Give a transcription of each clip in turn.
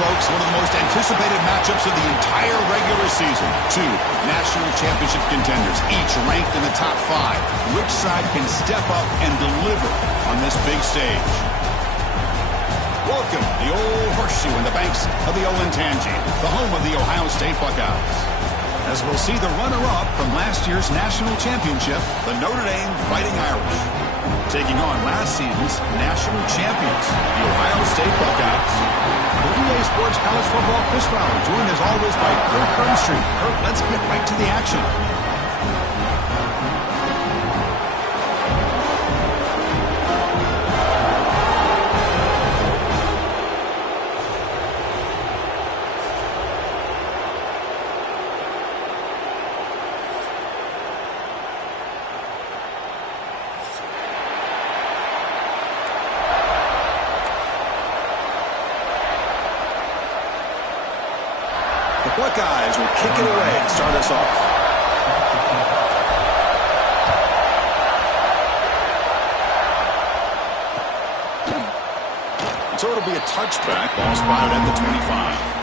Folks, one of the most anticipated matchups of the entire regular season. Two national championship contenders, each ranked in the top 5. Which side can step up and deliver on this big stage? Welcome to the old horseshoe in the banks of the Olentangy, the home of the Ohio State Buckeyes. As we'll see the runner-up from last year's national championship, the Notre Dame Fighting Irish, taking on last season's national champions, the Ohio State Buckeyes. The EA Sports College Football Quiz Hour, joined as always by Kirk Burnstreet. Kirk, let's get right to the action. The Buckeyes will kick it away to start us off. So it'll be a touchback, ball spotted at the 25.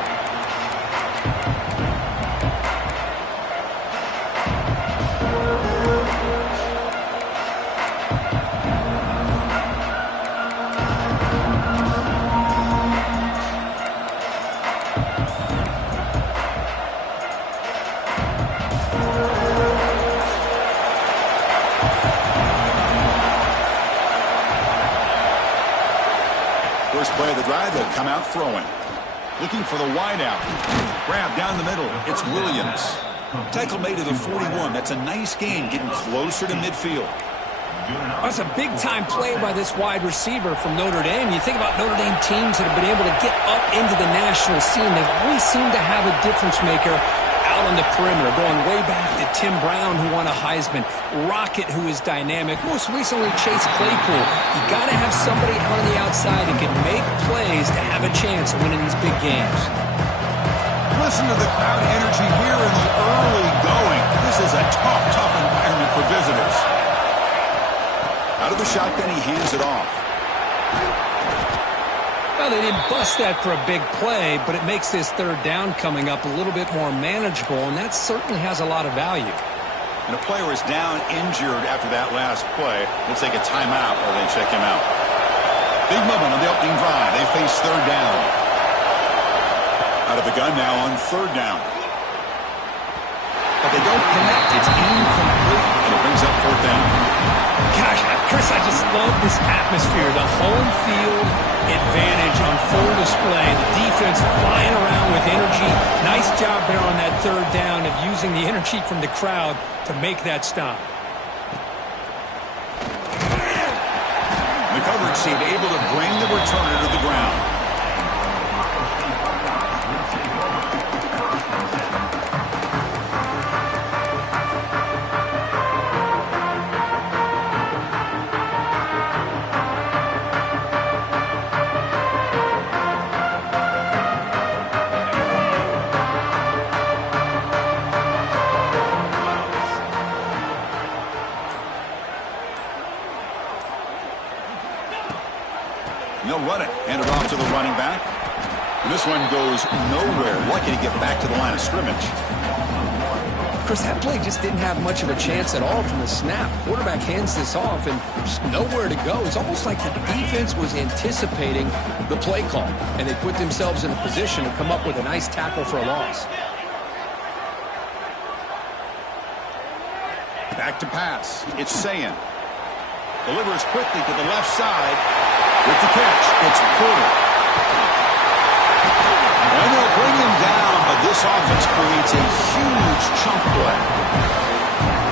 First play of the drive, they'll come out throwing. Looking for the wide out. Grab down the middle. It's Williams. Tackle made to the 41. That's a nice gain, getting closer to midfield. That's a big-time play by this wide receiver from Notre Dame. You think about Notre Dame teams that have been able to get up into the national scene. They've always seemed to have a difference maker out on the perimeter, going way back to Tim Brown, who won a Heisman, Rocket, who is dynamic, most recently Chase Claypool. You got to have somebody out on the outside who can make plays to have a chance of winning these big games. Listen to the crowd energy here in the early going. This is a tough environment for visitors. Out of the shotgun, he hands it off. Well, they didn't bust that for a big play, but it makes this third down coming up a little bit more manageable, and that certainly has a lot of value. And a player is down injured after that last play. We'll take a timeout while they check him out. Big moment on the opening drive. They face third down. Out of the gun now on third down. But they don't connect. It's incomplete, and it brings up fourth down. Gosh, Chris, I just love this atmosphere. The home field advantage on full display. The defense flying around with energy. Nice job there on that third down of using the energy from the crowd to make that stop. The coverage team able to bring the returner to the ground. They'll run it. Hand it off to the running back. And this one goes nowhere. Lucky to get back to the line of scrimmage. Chris, that play just didn't have much of a chance at all from the snap. Quarterback hands this off, and there's nowhere to go. It's almost like the defense was anticipating the play call, and they put themselves in a position to come up with a nice tackle for a loss. Back to pass. It's Sayan. Delivers quickly to the left side. With the catch, it's Porter. And they'll bring him down, but this offense creates a huge chunk play.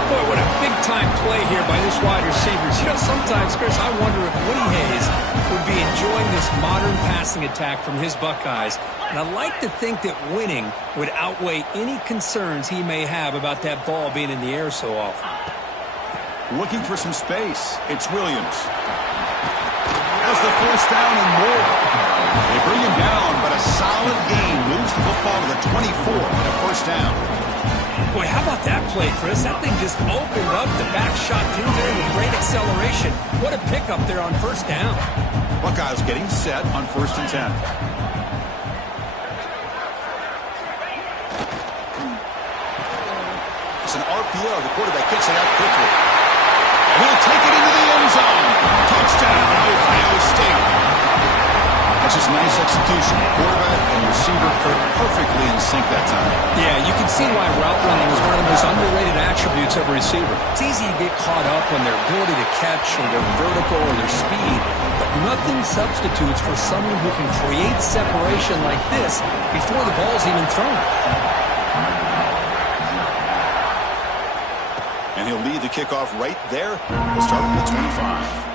Boy, what a big-time play here by this wide receiver. You know, sometimes, Chris, I wonder if Woody Hayes would be enjoying this modern passing attack from his Buckeyes. And I like to think that winning would outweigh any concerns he may have about that ball being in the air so often. Looking for some space. It's Williams. Has the first down and more. They bring him down, but a solid gain moves the football to the 24 and a first down. Boy, how about that play, Chris? That thing just opened up the back shot through there with great acceleration. What a pickup there on first down. Buckeyes getting set on 1st and 10. It's an RPO. The quarterback gets it out quickly. He'll take it into the end zone. Touchdown, Ohio State. That's just nice execution. Quarterback and receiver perfectly in sync that time. Yeah, you can see why route running is one of the most underrated attributes of a receiver. It's easy to get caught up on their ability to catch or their vertical or their speed, but nothing substitutes for someone who can create separation like this before the ball's even thrown. And he'll lead the kickoff right there. We'll start with the 25.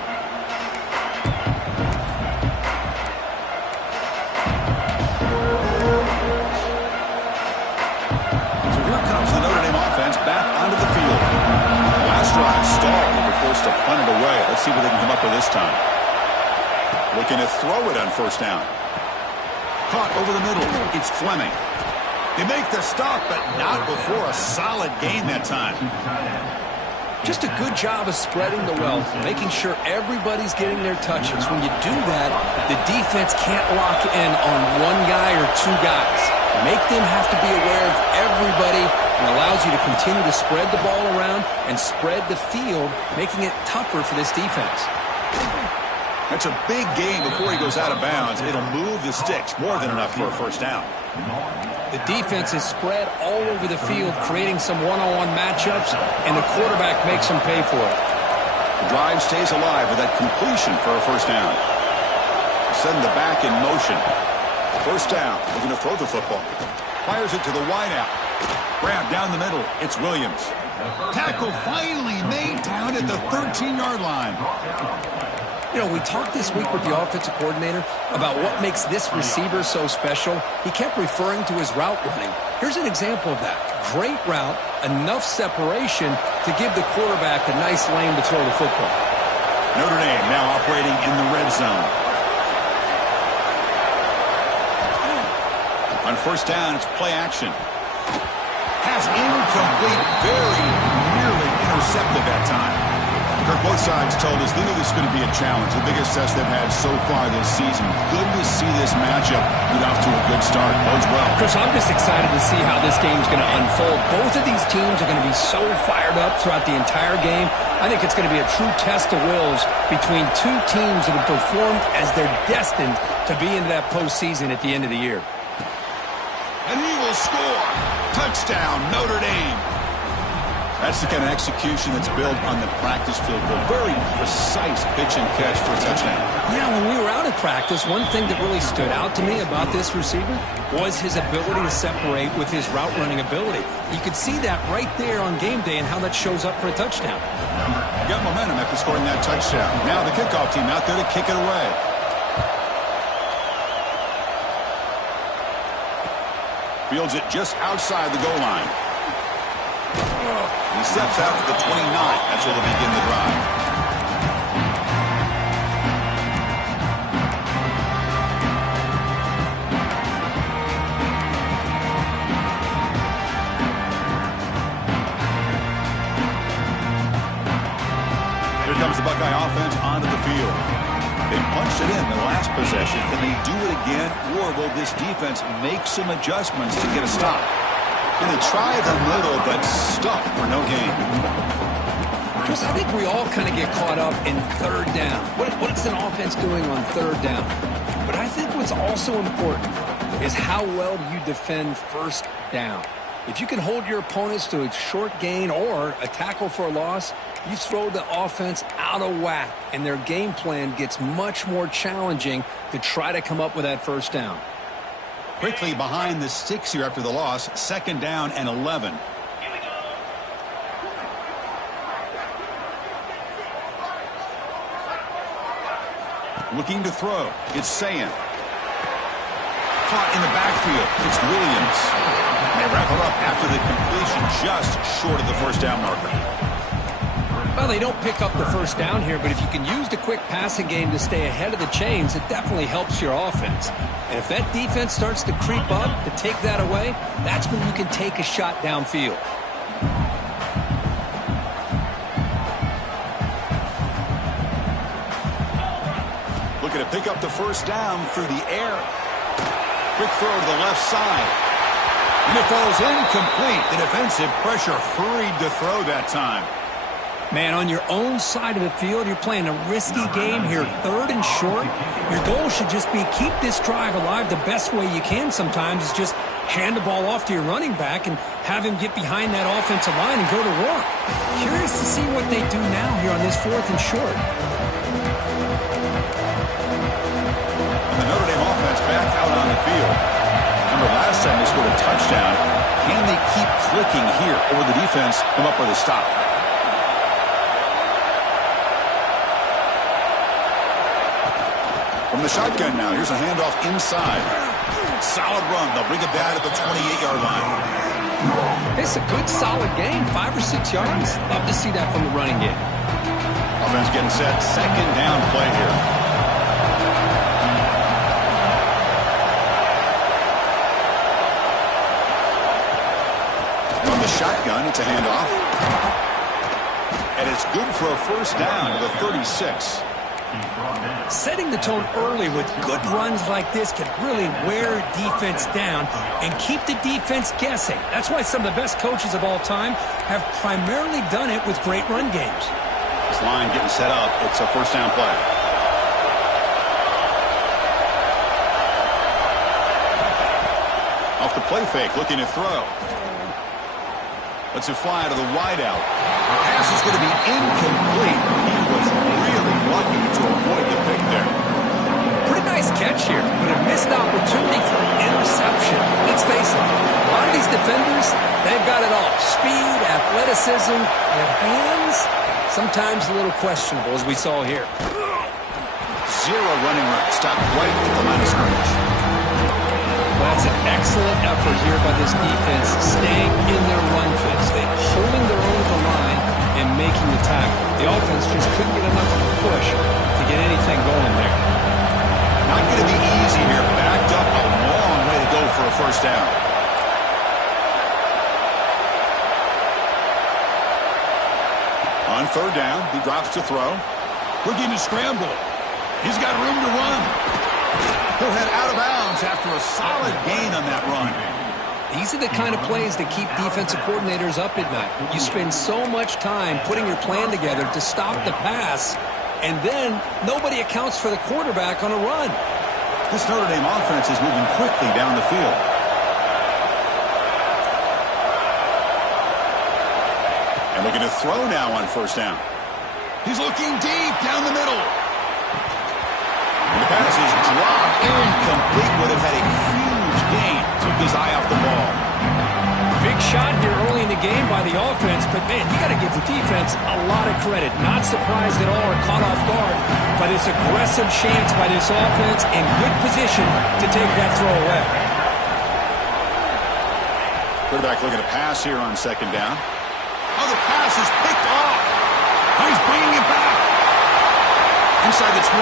So here comes the Notre Dame offense back onto the field. Last drive stalled. They were forced to punt it away. Let's see what they can come up with this time. Looking to throw it on first down. Caught over the middle. It's Fleming. They make the stop, but not before a solid gain that time. Just a good job of spreading the wealth, making sure everybody's getting their touches. When you do that, the defense can't lock in on one guy or two guys. Make them have to be aware of everybody, and allows you to continue to spread the ball around and spread the field, making it tougher for this defense. That's a big gain before he goes out of bounds. It'll move the sticks more than enough for a first down. The defense is spread all over the field, creating some one-on-one matchups, and the quarterback makes them pay for it. The drive stays alive with that completion for a first down. Send the back in motion. First down. Looking to throw the football. Fires it to the wideout. Grab down the middle. It's Williams. Tackle finally made down at the 13-yard line. You know, we talked this week with the offensive coordinator about what makes this receiver so special. He kept referring to his route running. Here's an example of that. Great route, enough separation to give the quarterback a nice lane to throw the football. Notre Dame now operating in the red zone. On first down, it's play action. Pass incomplete, very nearly intercepted that time. Kirk, both sides told us they knew this was going to be a challenge, the biggest test they've had so far this season. Good to see this matchup get off to a good start. Bodes well. Chris, I'm just excited to see how this game's going to unfold. Both of these teams are going to be so fired up throughout the entire game. I think it's going to be a true test of wills between two teams that have performed as they're destined to be into that postseason at the end of the year. And he will score. Touchdown, Notre Dame. That's the kind of execution that's built on the practice field. A very precise pitch and catch for a touchdown. Yeah, when we were out at practice, one thing that really stood out to me about this receiver was his ability to separate with his route running ability. You could see that right there on game day and how that shows up for a touchdown. Got momentum after scoring that touchdown. Now the kickoff team out there to kick it away. Fields it just outside the goal line. He steps out to the 29. That's where they'll begin the drive. Here comes the Buckeye offense onto the field. They punched it in the last possession. Can they do it again, or will this defense make some adjustments to get a stop? Going to try the middle, but stuck for no gain. Chris, I think we all kind of get caught up in third down. What's an offense doing on third down? But I think what's also important is how well you defend first down. If you can hold your opponents to a short gain or a tackle for a loss, you throw the offense out of whack, and their game plan gets much more challenging to try to come up with that first down. Quickly behind the 6 here after the loss. Second down and 11. Looking to throw. It's Sayan. Caught in the backfield. It's Williams. They wrap it up after the completion just short of the first down marker. Well, they don't pick up the first down here, but if you can use the quick passing game to stay ahead of the chains, it definitely helps your offense. And if that defense starts to creep up to take that away, that's when you can take a shot downfield. Looking to pick up the first down through the air. Quick throw to the left side. And it falls incomplete. The defensive pressure hurried to throw that time. Man, on your own side of the field, you're playing a risky game here, third and short. Your goal should just be keep this drive alive the best way you can sometimes is just hand the ball off to your running back and have him get behind that offensive line and go to work. Curious to see what they do now here on this fourth and short. And the Notre Dame offense back out on the field. Remember last time they scored a touchdown. Can they keep clicking here, or will the defense come up with a stop? From the shotgun now, here's a handoff inside. Solid run. They'll bring it down at the 28-yard line. It's a good, solid game, 5 or 6 yards. Love to see that from the running game. Offense getting set. Second down play here. From the shotgun, it's a handoff. And it's good for a first down to the 36. Setting the tone early with good runs like this can really wear defense down and keep the defense guessing. That's why some of the best coaches of all time have primarily done it with great run games. This line getting set up. It's a first down play. Off the play fake, looking to throw. Lets it fly to the wideout. The pass is going to be incomplete. He was really lucky to avoid the pick there. Pretty nice athleticism and hands, sometimes a little questionable, as we saw here. Zero running room. Stopped right at the line of scrimmage. Well, that's an excellent effort here by this defense, staying in their run fits. They're holding their own at the line and making the tackle. The offense just couldn't get enough of a push to get anything going there. Not going to be easy here. Backed up a long way to go for a first down. On third down, he drops to throw. Looking to scramble. He's got room to run. He'll head out of bounds after a solid gain on that run. These are the kind of plays that keep defensive coordinators up at night. You spend so much time putting your plan together to stop the pass, and then nobody accounts for the quarterback on a run. This Notre Dame offense is moving quickly down the field. And looking to throw now on first down. He's looking deep down the middle. And the pass is dropped. Incomplete. Would have had a huge gain. Took his eye off the ball. Big shot here early in the game by the offense, but man, you got to give the defense a lot of credit. Not surprised at all or caught off guard by this aggressive chance by this offense in good position to take that throw away. Quarterback looking to pass here on second down. Oh, the pass is picked off. Oh, he's bringing it back. Inside the 20.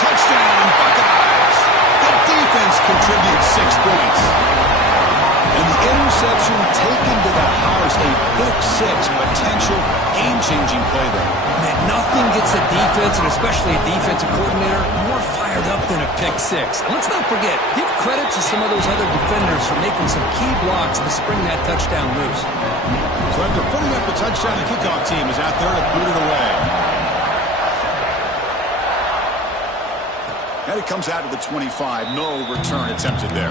Touchdown, Buckeyes. The defense contributes 6 points. And the interception taken to the house, a pick six, potential game-changing play there. Man, nothing gets a defense, and especially a defensive coordinator, more fired up than a pick six. And let's not forget, give credit to some of those other defenders for making some key blocks to spring that touchdown loose. So after putting up the touchdown, the kickoff team is out there to boot it away. And it comes out to the 25. No return attempted there.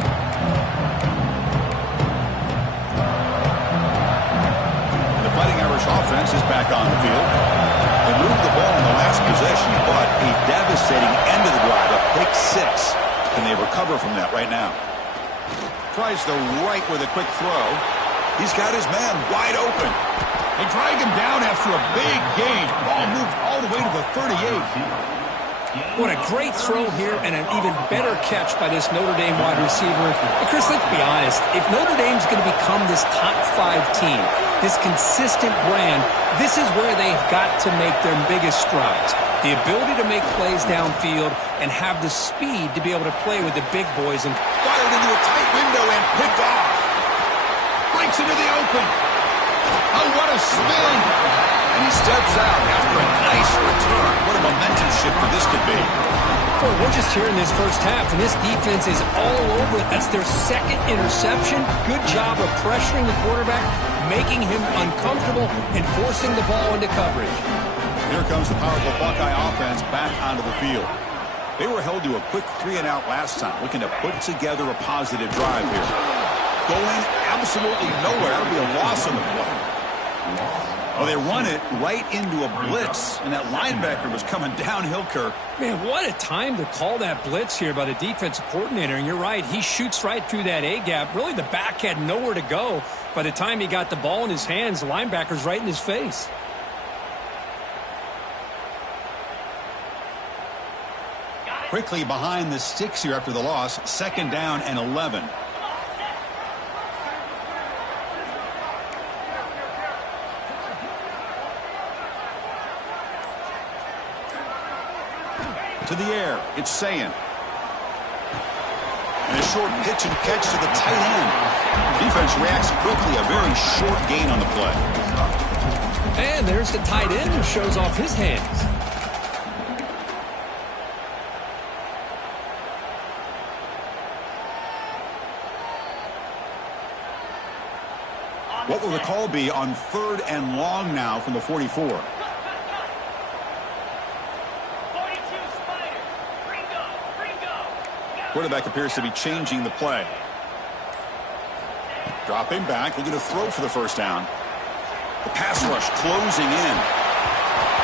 The Fighting Irish offense is back on the field. They moved the ball in the last possession, but a devastating end of the drive, a pick six. Can they recover from that right now? Tries the right with a quick throw. He's got his man wide open. They drag him down after a big gain. Ball moved all the way to the 38. What a great throw here and an even better catch by this Notre Dame wide receiver. And Chris, let's be honest. If Notre Dame's going to become this top 5 team, this consistent brand, this is where they've got to make their biggest strides. The ability to make plays downfield and have the speed to be able to play with the big boys. And fired into a tight window and picked off. Breaks into the open. Oh, what a spin. And he steps out after a nice return. What a momentum shifter this could be. Well, we're just here in this first half, and this defense is all over it. That's their second interception. Good job of pressuring the quarterback, making him uncomfortable, and forcing the ball into coverage. Here comes the powerful Buckeye offense back onto the field. They were held to a quick 3-and-out last time, looking to put together a positive drive here. Going absolutely nowhere. It'll be a loss on the play. Oh, they run it right into a blitz, and that linebacker was coming downhill, Kirk. Man, what a time to call that blitz here by the defensive coordinator. And you're right, he shoots right through that A-gap. Really, the back had nowhere to go. By the time he got the ball in his hands, the linebacker's right in his face. Quickly behind the sticks here after the loss, second down and 11. To the air, it's Sayin. And a short pitch and catch to the tight end. Defense reacts quickly, a very short gain on the play. And there's the tight end who shows off his hands. What will the call be on 3rd and long now from the 44? Quarterback appears to be changing the play. Dropping back, looking to throw for the first down. The pass rush closing in.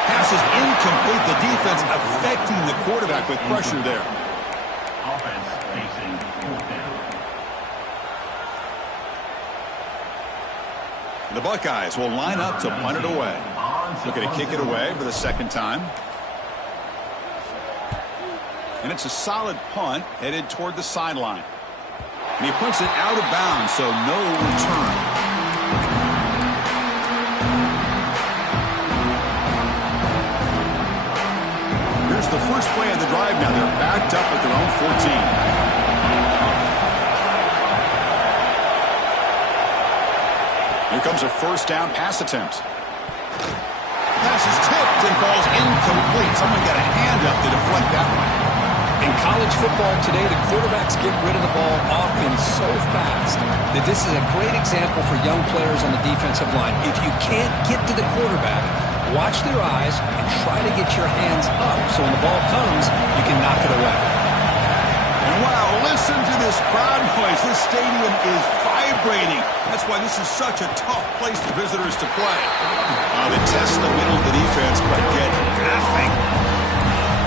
Pass is incomplete. The defense affecting the quarterback with pressure there. Offense facing 4th down. The Buckeyes will line up to punt it away. Looking to kick it away for the second time. And it's a solid punt headed toward the sideline. And he puts it out of bounds, so no return. Here's the first play of the drive now. They're backed up at their own 14. Here comes a first down pass attempt. Pass is tipped and falls incomplete. Someone got a hand up to deflect that one. In college football today, the quarterbacks get rid of the ball often so fast that this is a great example for young players on the defensive line. If you can't get to the quarterback, watch their eyes and try to get your hands up so when the ball comes, you can knock it away. And wow, listen to this crowd noise. This stadium is vibrating. That's why this is such a tough place for visitors to play. They test the middle of the defense, but get nothing.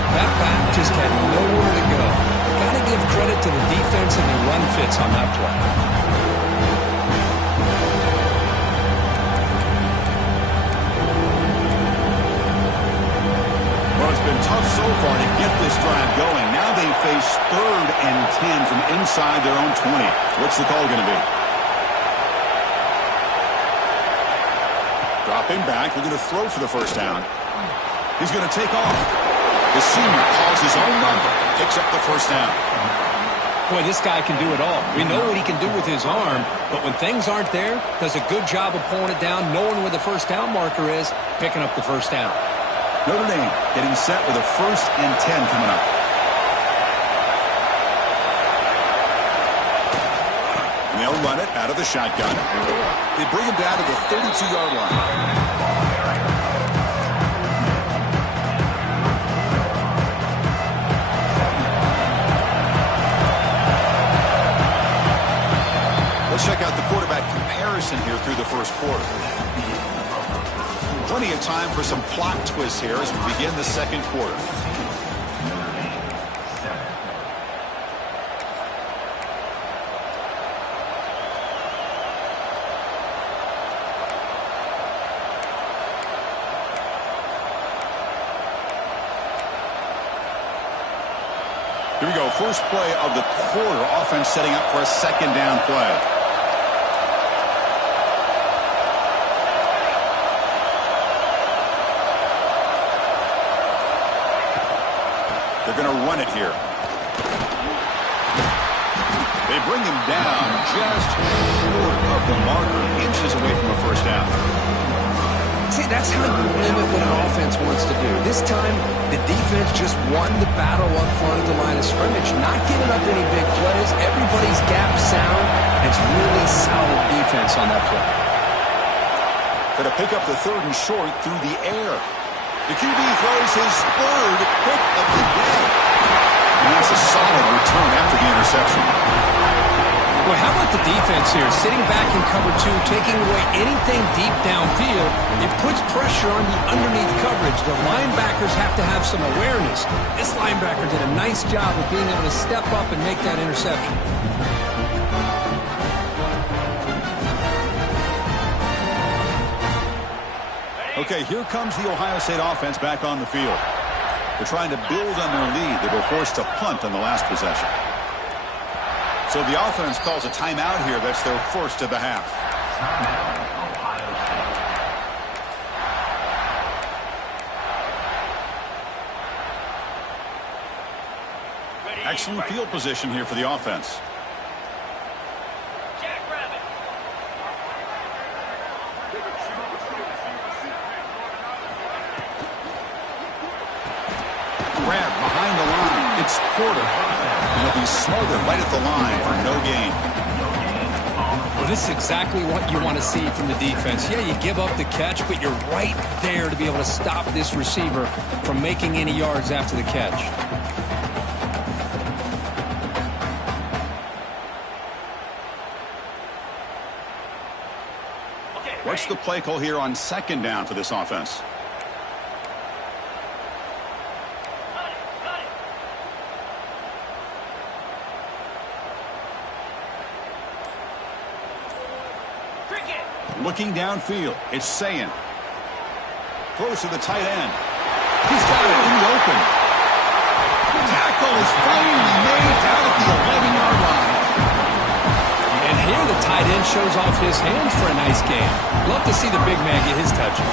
That back just had nowhere to go. Got to give credit to the defense and the run fits on that play. Well, it's been tough so far to get this drive going. Now they face 3rd and 10 from inside their own 20. What's the call going to be? Dropping back, they're going to throw for the first down. He's going to take off. The senior calls his own number, picks up the first down. Boy, this guy can do it all. We know what he can do with his arm, but when things aren't there, does a good job of pulling it down, knowing where the first down marker is, picking up the first down. Notre Dame getting set with a 1st and 10 coming up. And they'll run it out of the shotgun. They bring him down to the 32-yard line. Let's check out the quarterback comparison here through the first quarter. Plenty of time for some plot twists here as we begin the second quarter. Here we go. First play of the quarter. Offense setting up for a second down play. They're going to run it here. They bring him down just short of the marker, inches away from a first down. See, that's how you limit what an offense wants to do. This time, the defense just won the battle up front of the line of scrimmage, not giving up any big plays. Everybody's gap sound. It's really solid defense on that play. Going to pick up the 3rd and short through the air. The QB throws his 3rd pick of the day. And that's a solid return after the interception. Well, how about the defense here? Sitting back in cover 2, taking away anything deep downfield. It puts pressure on the underneath coverage. The linebackers have to have some awareness. This linebacker did a nice job of being able to step up and make that interception. Okay, here comes the Ohio State offense back on the field. They're trying to build on their lead. They were forced to punt on the last possession. So the offense calls a timeout here. That's their first of the half. Excellent field position here for the offense. Grab behind the line. It's Porter. And he'll be smothered right at the line for no gain. Well, this is exactly what you want to see from the defense. Yeah, you give up the catch, but you're right there to be able to stop this receiver from making any yards after the catch. What's the play call here on second down for this offense? Looking downfield, it's Sayin. Throws to the tight end. He's got it in the open. Tackle is finally made down at the 11-yard line. And here the tight end shows off his hands for a nice game. Love to see the big man get his touches.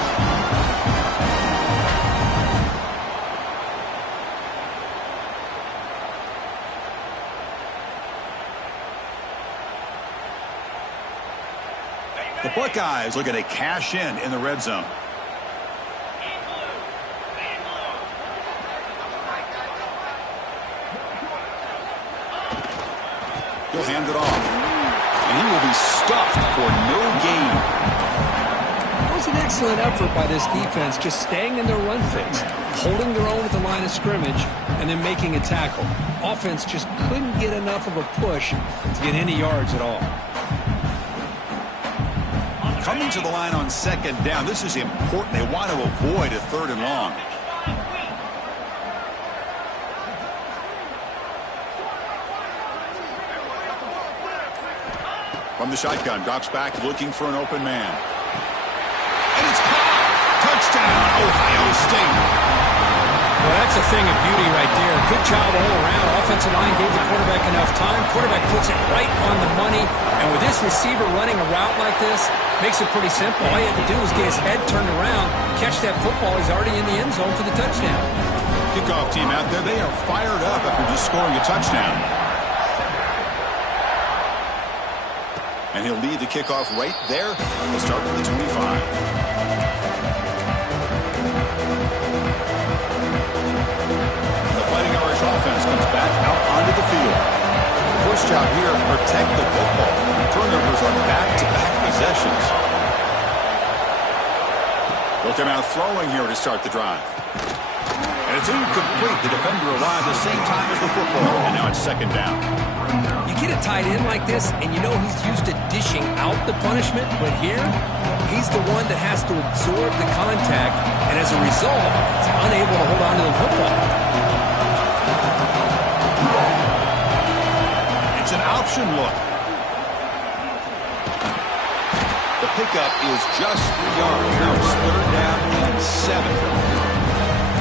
The Buckeyes looking to cash in the red zone. He'll hand it off. And he will be stuffed for no gain. It was an excellent effort by this defense, just staying in their run fix, holding their own at the line of scrimmage, and then making a tackle. Offense just couldn't get enough of a push to get any yards at all. Coming to the line on second down, this is important. They want to avoid a 3rd and long. From the shotgun, drops back looking for an open man. And it's caught! Touchdown, Ohio State! Well, that's a thing of beauty right there. Good job all around. Offensive line gave the quarterback enough time. Quarterback puts it right on the money. And with this receiver running a route like this, makes it pretty simple. All you have to do is get his head turned around, catch that football. He's already in the end zone for the touchdown. Kickoff team out there, they are fired up after just scoring a touchdown. And he'll lead the kickoff right there. We'll start with the 25. The Fighting Irish offense comes back out onto the field. The first job here, protect the football. Turnovers on back-to-back possessions. They'll come out throwing here to start the drive. And it's incomplete. The defender arrived the same time as the football. And now it's second down. You get a tight end like this, and you know he's used to dishing out the punishment, but here, he's the one that has to absorb the contact, and as a result, he's unable to hold on to the football. It's an option look. The pickup is just 3 yards. Now it's 3rd down and 7.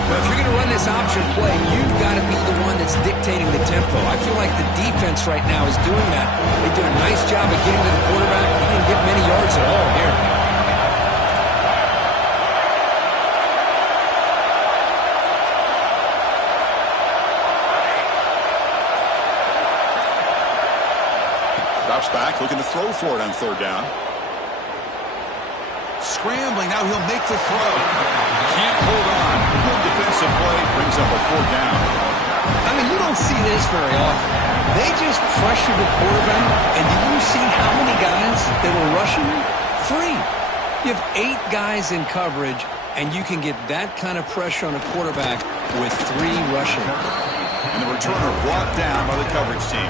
Well, if you're going to run this option play, you've got to be the one that's dictating the tempo. I feel like the defense right now is doing that. They did a nice job of getting to the quarterback. He didn't get many yards at all here. Drops back, looking to throw for it on 3rd down. Scrambling, now he'll make the throw. Can't hold on. Good defensive play, brings up a 4th down. I mean, you don't see this very often. They just pressured the quarterback, and did you see how many guys that were rushing him? 3. You have 8 guys in coverage, and you can get that kind of pressure on a quarterback with 3 rushing. And the returner brought down by the coverage team.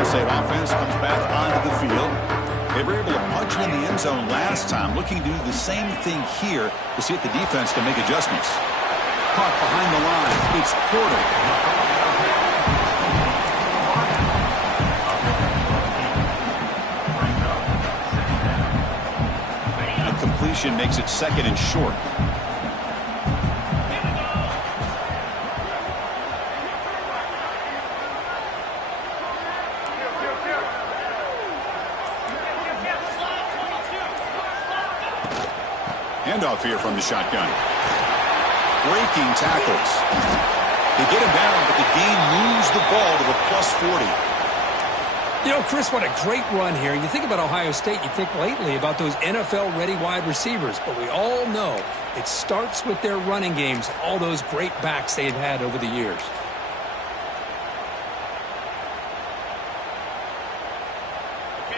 State offense comes back onto the field. They were able to punch it in the end zone last time. Looking to do the same thing here to see if the defense can make adjustments. Caught behind the line. It's Porter. A completion makes it 2nd and short. Handoff here from the shotgun. Breaking tackles. They get him down, but the game moves the ball to the +40. You know, Chris, what a great run here. You think about Ohio State, you think lately about those NFL-ready wide receivers, but we all know it starts with their running games, all those great backs they've had over the years.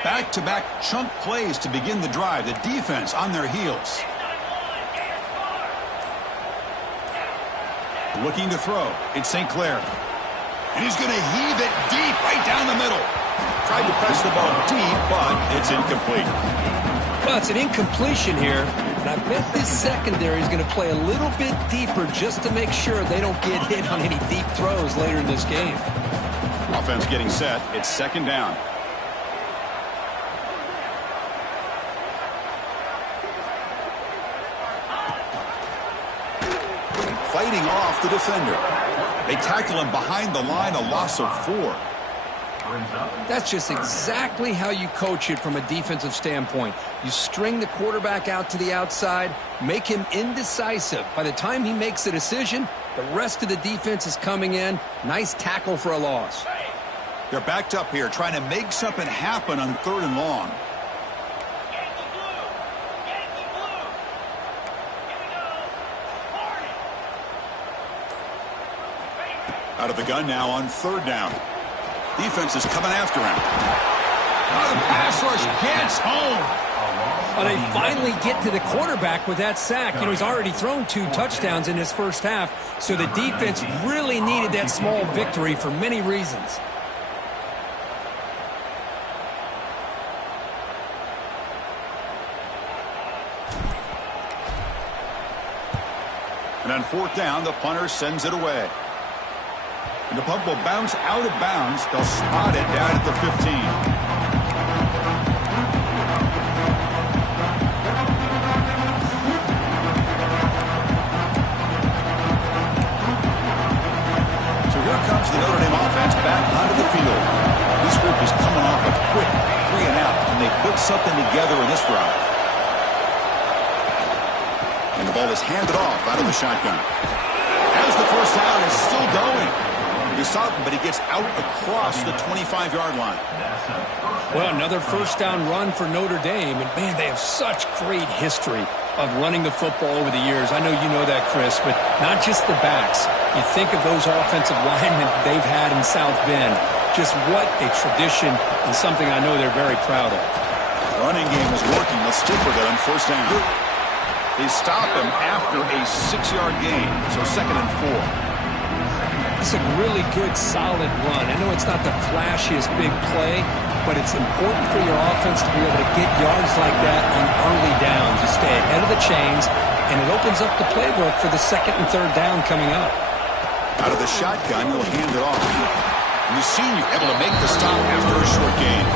Back-to-back chunk plays to begin the drive. The defense on their heels. Looking to throw. It's St. Clair. And he's going to heave it deep right down the middle. tried to press the ball deep, but it's incomplete. Well, it's an incompletion here, and I bet this secondary is going to play a little bit deeper just to make sure they don't get hit on any deep throws later in this game. Offense getting set. It's second down. Fighting off the defender. They tackle him behind the line, a loss of 4. That's just exactly how you coach it from a defensive standpoint. You string the quarterback out to the outside, make him indecisive. By the time he makes a decision, the rest of the defense is coming in. Nice tackle for a loss. They're backed up here, trying to make something happen on 3rd and long. Out of the gun now on 3rd down. Defense is coming after him. Oh, the pass rush gets home. Well, they finally get to the quarterback with that sack. You know, he's already thrown 2 touchdowns in his first half, so the defense really needed that small victory for many reasons. And on 4th down, the punter sends it away. And the puck will bounce out of bounds. They'll spot it down at the 15. So here comes the Notre Dame offense back onto the field. This group is coming off a quick 3-and-out, and they put something together in this drive. And the ball is handed off out of the shotgun. As the first down is still going. You stop him, but he gets out across the 25-yard line. Well, another first down run for Notre Dame. And, man, they have such great history of running the football over the years. I know you know that, Chris, but not just the backs. You think of those offensive linemen they've had in South Bend. Just what a tradition and something I know they're very proud of. The running game is working. Let's stick with it on first down. They stop him after a 6-yard gain, so 2nd and 4. It's a really good, solid run. I know it's not the flashiest big play, but it's important for your offense to be able to get yards like that on early downs. You stay ahead of the chains, and it opens up the playbook for the 2nd and 3rd down coming up. Out of the shotgun, he'll hand it off. And the senior able to make the stop after a short gain.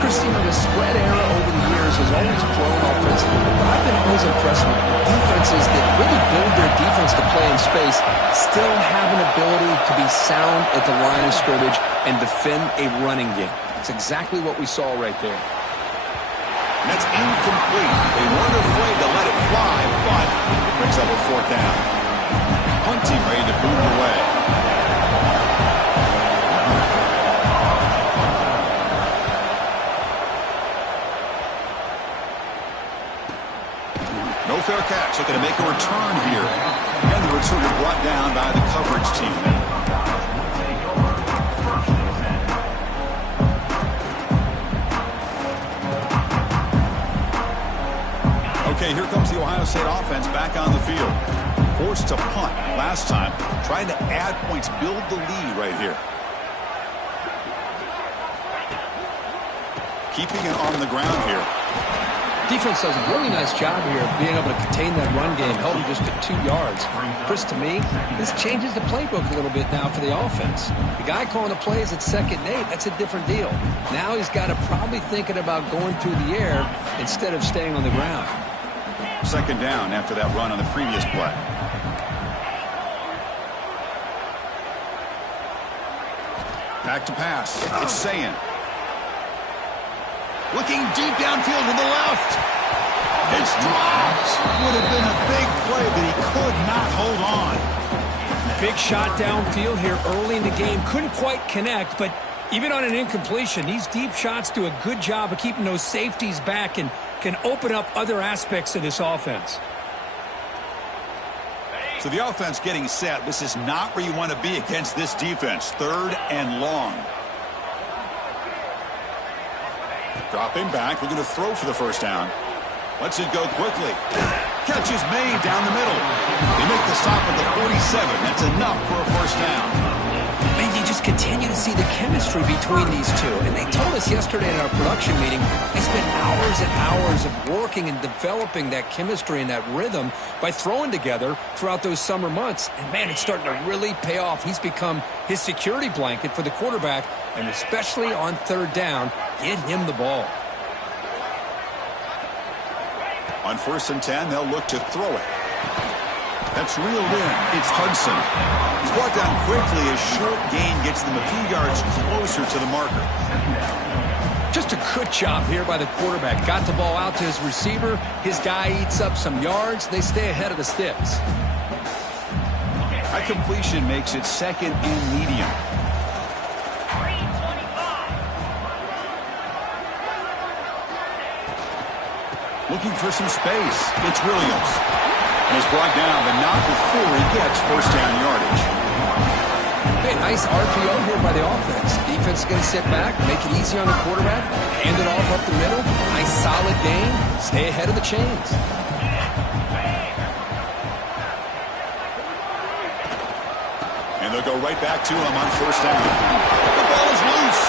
Christina, the spread era over the years has always grown offensively, but I've been always impressed with defenses that really build their defense to play in space, still have an ability to be sound at the line of scrimmage and defend a running game. It's exactly what we saw right there. And that's incomplete. They weren't afraid to let it fly, but it brings up a 4th down. Punt team ready to boot it away. No fair catch. Looking to make a return here. And the return brought down by the coverage team. Okay, here comes the Ohio State offense back on the field. Forced to punt last time. Trying to add points, build the lead right here. Keeping it on the ground here. Defense does a really nice job here of being able to contain that run game, held him just at 2 yards. Chris, to me, this changes the playbook a little bit now for the offense. The guy calling the plays at 2nd and 8, that's a different deal. Now he's got to probably thinking about going through the air instead of staying on the ground. 2nd down after that run on the previous play. Back to pass. It's Sayin. Looking deep downfield to the left. It's dropped. Would have been a big play, but he could not hold on. Big shot downfield here early in the game. Couldn't quite connect, but even on an incompletion, these deep shots do a good job of keeping those safeties back and can open up other aspects of this offense. So the offense getting set. This is not where you want to be against this defense. 3rd and long. Dropping back, looking to throw for the first down. Lets it go quickly. Catch is made down the middle. They make the stop at the 47. That's enough for a first down. Man, you just just continue to see the chemistry between these two. And they told us yesterday in our production meeting, they spent hours and hours of working and developing that chemistry and that rhythm by throwing together throughout those summer months. And, man, it's starting to really pay off. He's become his security blanket for the quarterback, and especially on third down, get him the ball. On 1st and 10, they'll look to throw it. That's reeled in. It's Hudson. He's brought down quickly as short gain gets them a few yards closer to the marker. Just a good job here by the quarterback. Got the ball out to his receiver. His guy eats up some yards. They stay ahead of the sticks. That completion makes it 2nd and medium. Looking for some space. It's Williams. And he's brought down, but not before he gets 1st down yardage. Hey, nice RPO here by the offense. Defense is going to sit back, make it easy on the quarterback, hand it off up the middle. Nice solid gain. Stay ahead of the chains. And they'll go right back to him on 1st down. The ball is loose.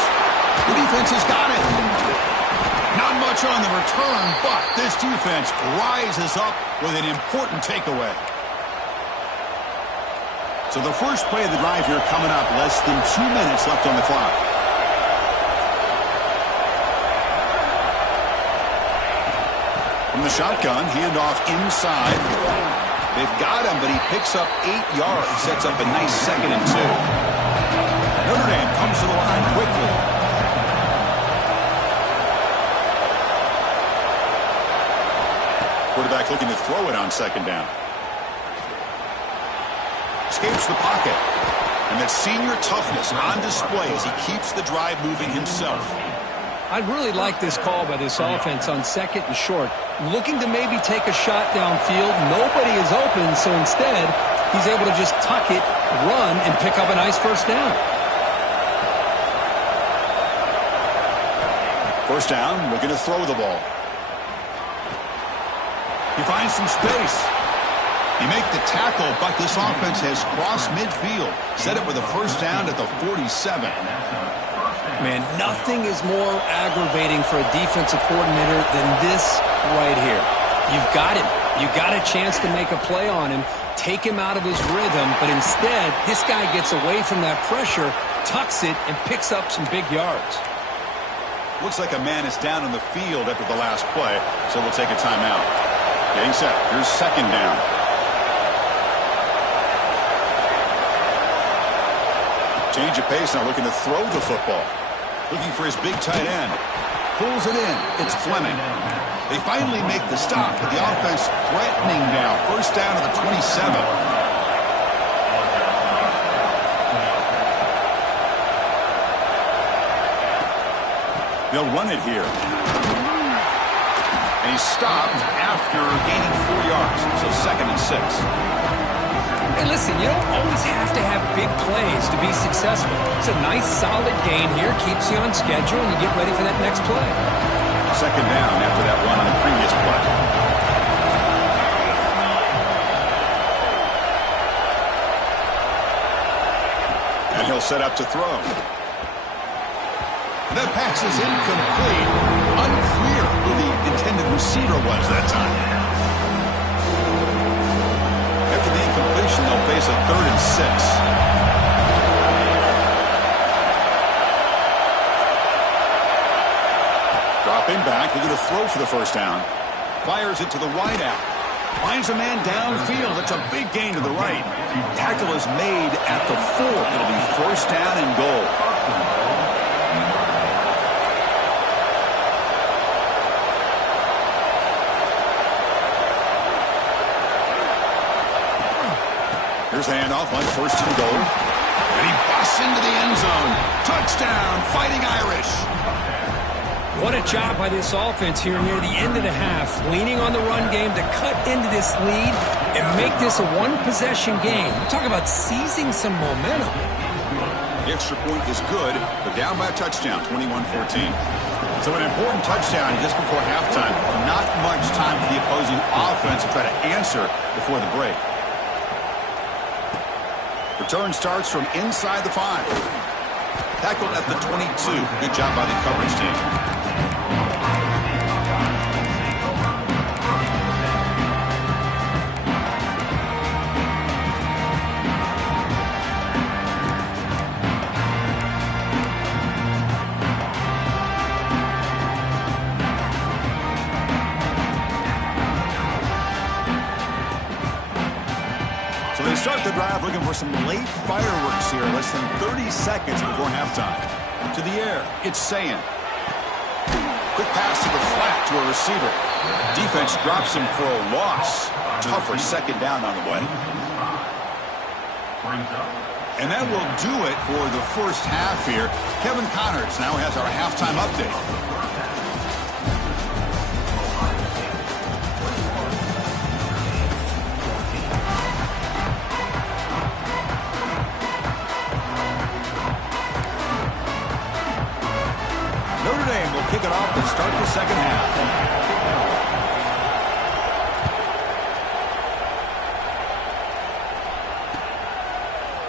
The defense has got it. Not much on the return, but this defense rises up with an important takeaway. So the first play of the drive here coming up, less than 2 minutes left on the clock. From the shotgun, handoff inside. They've got him, but he picks up 8 yards, sets up a nice 2nd and 2. Notre Dame comes to the line quickly. Quarterback looking to throw it on 2nd down. Escapes the pocket. And that senior toughness on display as he keeps the drive moving himself. I'd really like this call by this offense on 2nd and short. Looking to maybe take a shot downfield. Nobody is open, so instead, he's able to just tuck it, run, and pick up a nice 1st down. 1st down, looking to throw the ball. He finds some space. He make the tackle, but this offense has crossed midfield. Set up with a 1st down at the 47. Man, nothing is more aggravating for a defensive coordinator than this right here. You've got him. You've got a chance to make a play on him, take him out of his rhythm, but instead, this guy gets away from that pressure, tucks it, and picks up some big yards. Looks like a man is down on the field after the last play, so we'll take a timeout. Getting set. Here's 2nd down. Change of pace now, looking to throw the football. Looking for his big tight end. Pulls it in. It's Fleming. They finally make the stop, but the offense threatening now. 1st down to the 27. They'll run it here. And he's stopped after gaining 4 yards. So 2nd and 6. Hey, listen, you don't always have to have big plays to be successful. It's a nice, solid gain here. Keeps you on schedule, and you get ready for that next play. 2nd down after that run on the previous play. And he'll set up to throw. The pass is incomplete. Unclear who the intended receiver was that time. After the incompletion, they'll face a 3rd and 6. Dropping back, they're going to throw for the 1st down. Fires it to the wide out. Finds a man downfield. That's a big gain to the right. Tackle is made at the 4. It'll be 1st down and goal. Here's the handoff on 1st and goal. And he busts into the end zone. Touchdown, Fighting Irish. What a job by this offense here near the end of the half. Leaning on the run game to cut into this lead and make this a one-possession game. You talk about seizing some momentum. The extra point is good, but down by a touchdown, 21-14. So an important touchdown just before halftime. Not much time for the opposing offense to try to answer before the break. Return starts from inside the 5. Tackled at the 22. Good job by the coverage team. So they start the drive looking for some late fireworks here, less than 30 seconds before halftime. To the air, it's Sayin. Quick pass to the flat to a receiver. Defense drops him for a loss. Tougher second down on the way. And that will do it for the first half here. Kevin Connors now has our halftime update. Notre Dame will kick it off to start the second half.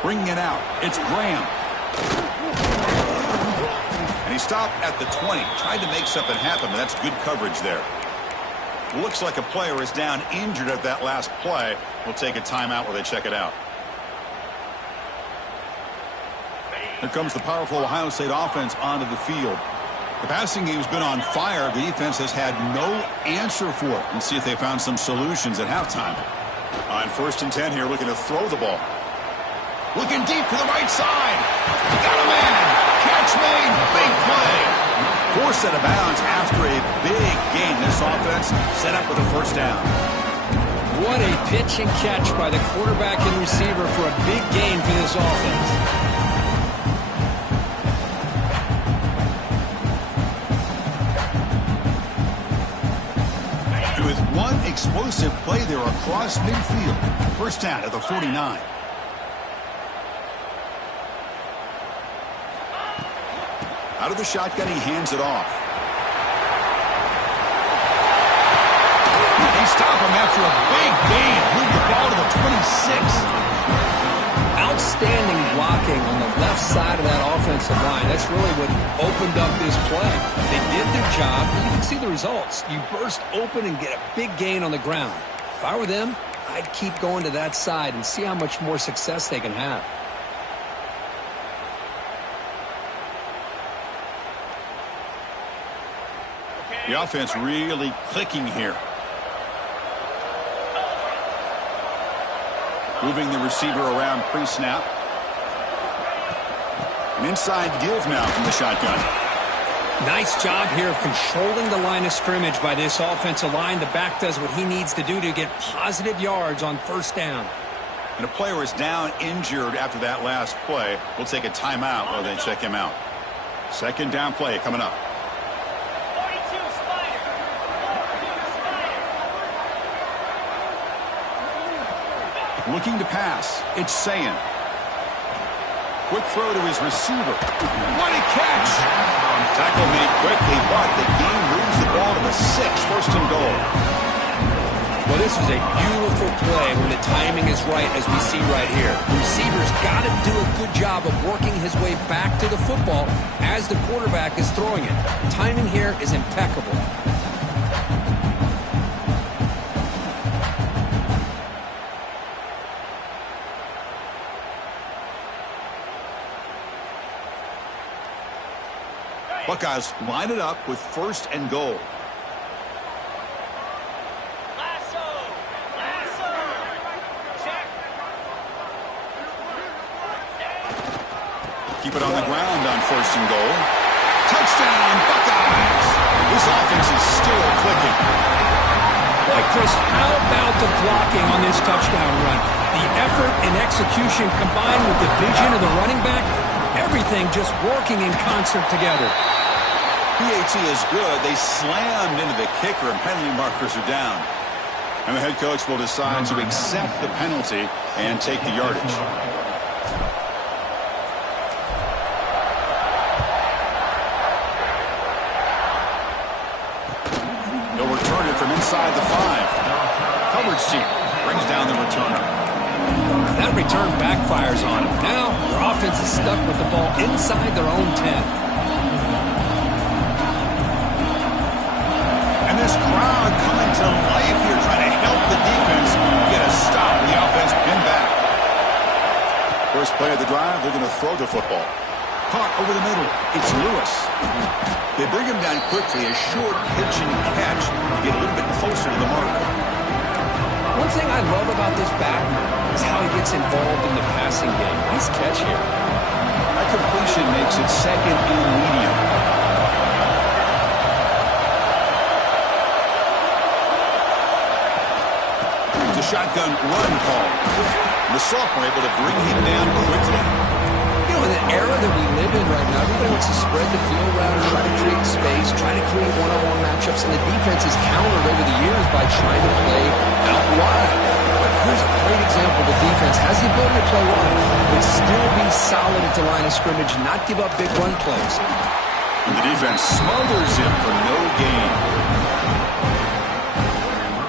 Bringing it out, it's Graham. And he stopped at the 20. Tried to make something happen, but that's good coverage there. Looks like a player is down injured at that last play. We'll take a timeout while they check it out. Here comes the powerful Ohio State offense onto the field. The passing game's been on fire. The defense has had no answer for it. Let's see if they found some solutions at halftime. On 1st and 10 here, looking to throw the ball. Looking deep to the right side. Got a man. Catch made. Big play. Forced out of bounds after a big gain. This offense set up with a first down. What a pitch and catch by the quarterback and receiver for a big gain for this offense. With one explosive play there across midfield. First down at the 49. Out of the shotgun, he hands it off. They stop him after a big gain. Move the ball to the 26. Outstanding blocking on the left side of that offensive line. That's really what opened up this play. They did their job, and you can see the results. You burst open and get a big gain on the ground. If I were them, I'd keep going to that side and see how much more success they can have. The offense really clicking here. Moving the receiver around pre-snap. An inside give now from the shotgun. Nice job here of controlling the line of scrimmage by this offensive line. The back does what he needs to do to get positive yards on first down. And a player is down injured after that last play. We'll take a timeout while they check him out. Second down play coming up. Looking to pass. It's Sayin. Quick throw to his receiver. What a catch! Tackle made quickly, but the game moves the ball to the 6. First and goal. Well, this is a beautiful play when the timing is right, as we see right here. The receiver's got to do a good job of working his way back to the football as the quarterback is throwing it. Timing here is impeccable. Buckeyes line it up with first and goal. Keep it on the ground on first and goal. Touchdown, Buckeyes! This offense is still clicking. Boy, Chris, how about the blocking on this touchdown run? The effort and execution combined with the vision of the running back, everything just working in concert together. PAT is good. They slammed into the kicker, and penalty markers are down. And the head coach will decide to accept the penalty and take the yardage. They'll return it from inside the 5. Coverage team brings down the returner. That return backfires on them. Now, their offense is stuck with the ball inside their own 10. And this crowd coming to life here, trying to help the defense get a stop. The offense pinned back. First play of the drive, they're going to throw the football. Caught over the middle. It's Lewis. They bring him down quickly. A short pitch and catch to get a little bit closer to the mark. One thing I love about this back is how he gets involved in the passing game. Nice catch here. That completion makes it second and medium. It's a shotgun run call. The sophomore able to bring him down quickly. You know, in the era that we live in right now, everybody wants to spread the field around, try to create space, try to create one-on-one matchups, and the defense is countered over the years by trying to play out wide. But here's a great example. The defense has the ability to play wide, but still be solid at the line of scrimmage, not give up big run plays. And the defense smothers him for no gain.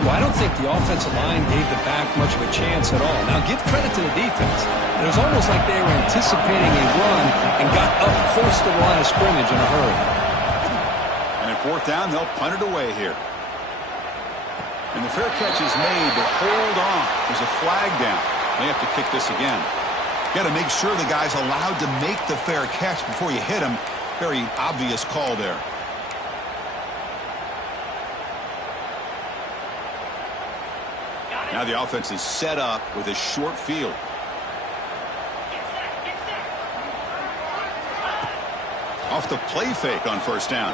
Well, I don't think the offensive line gave the back much of a chance at all. Now, give credit to the defense. It was almost like they were anticipating a run and got up close to the line of scrimmage in a hurry. And at fourth down, they'll punt it away here. And the fair catch is made, but hold on. There's a flag down. They have to kick this again. Got to make sure the guy's allowed to make the fair catch before you hit him. Very obvious call there. Now the offense is set up with a short field. Off the play fake on first down.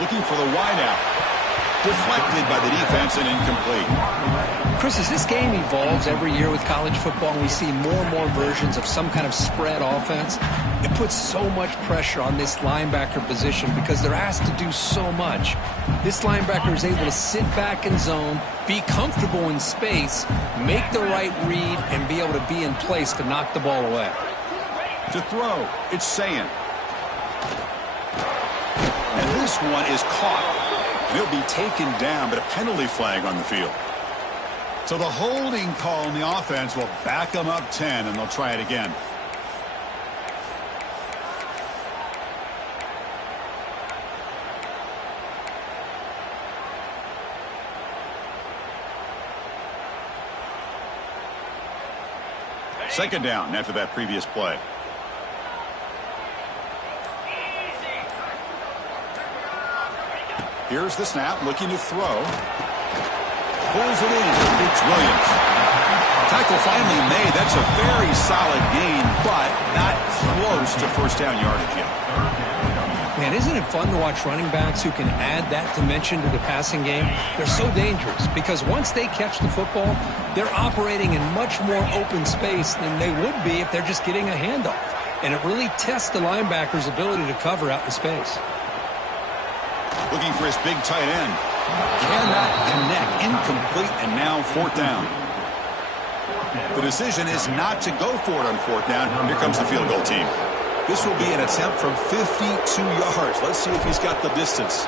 Looking for the wideout. Deflected by the defense and incomplete. Chris, as this game evolves every year with college football and we see more and more versions of some kind of spread offense, it puts so much pressure on this linebacker position because they're asked to do so much. This linebacker is able to sit back in zone, be comfortable in space, make the right read, and be able to be in place to knock the ball away. To throw, it's Sayin. And this one is caught. And he'll be taken down, but a penalty flag on the field. So the holding call on the offense will back them up 10, and they'll try it again. Second down after that previous play. Here's the snap, looking to throw. Pulls it in. It's Williams. Tackle finally made. That's a very solid gain, but not close to first down yardage yet. Man, isn't it fun to watch running backs who can add that dimension to the passing game? They're so dangerous because once they catch the football, they're operating in much more open space than they would be if they're just getting a handoff. And it really tests the linebacker's ability to cover out in space. Looking for his big tight end. Cannot connect. Incomplete, and now fourth down. The decision is not to go for it on fourth down. Here comes the field goal team. This will be an attempt from 52 yards. Let's see if he's got the distance.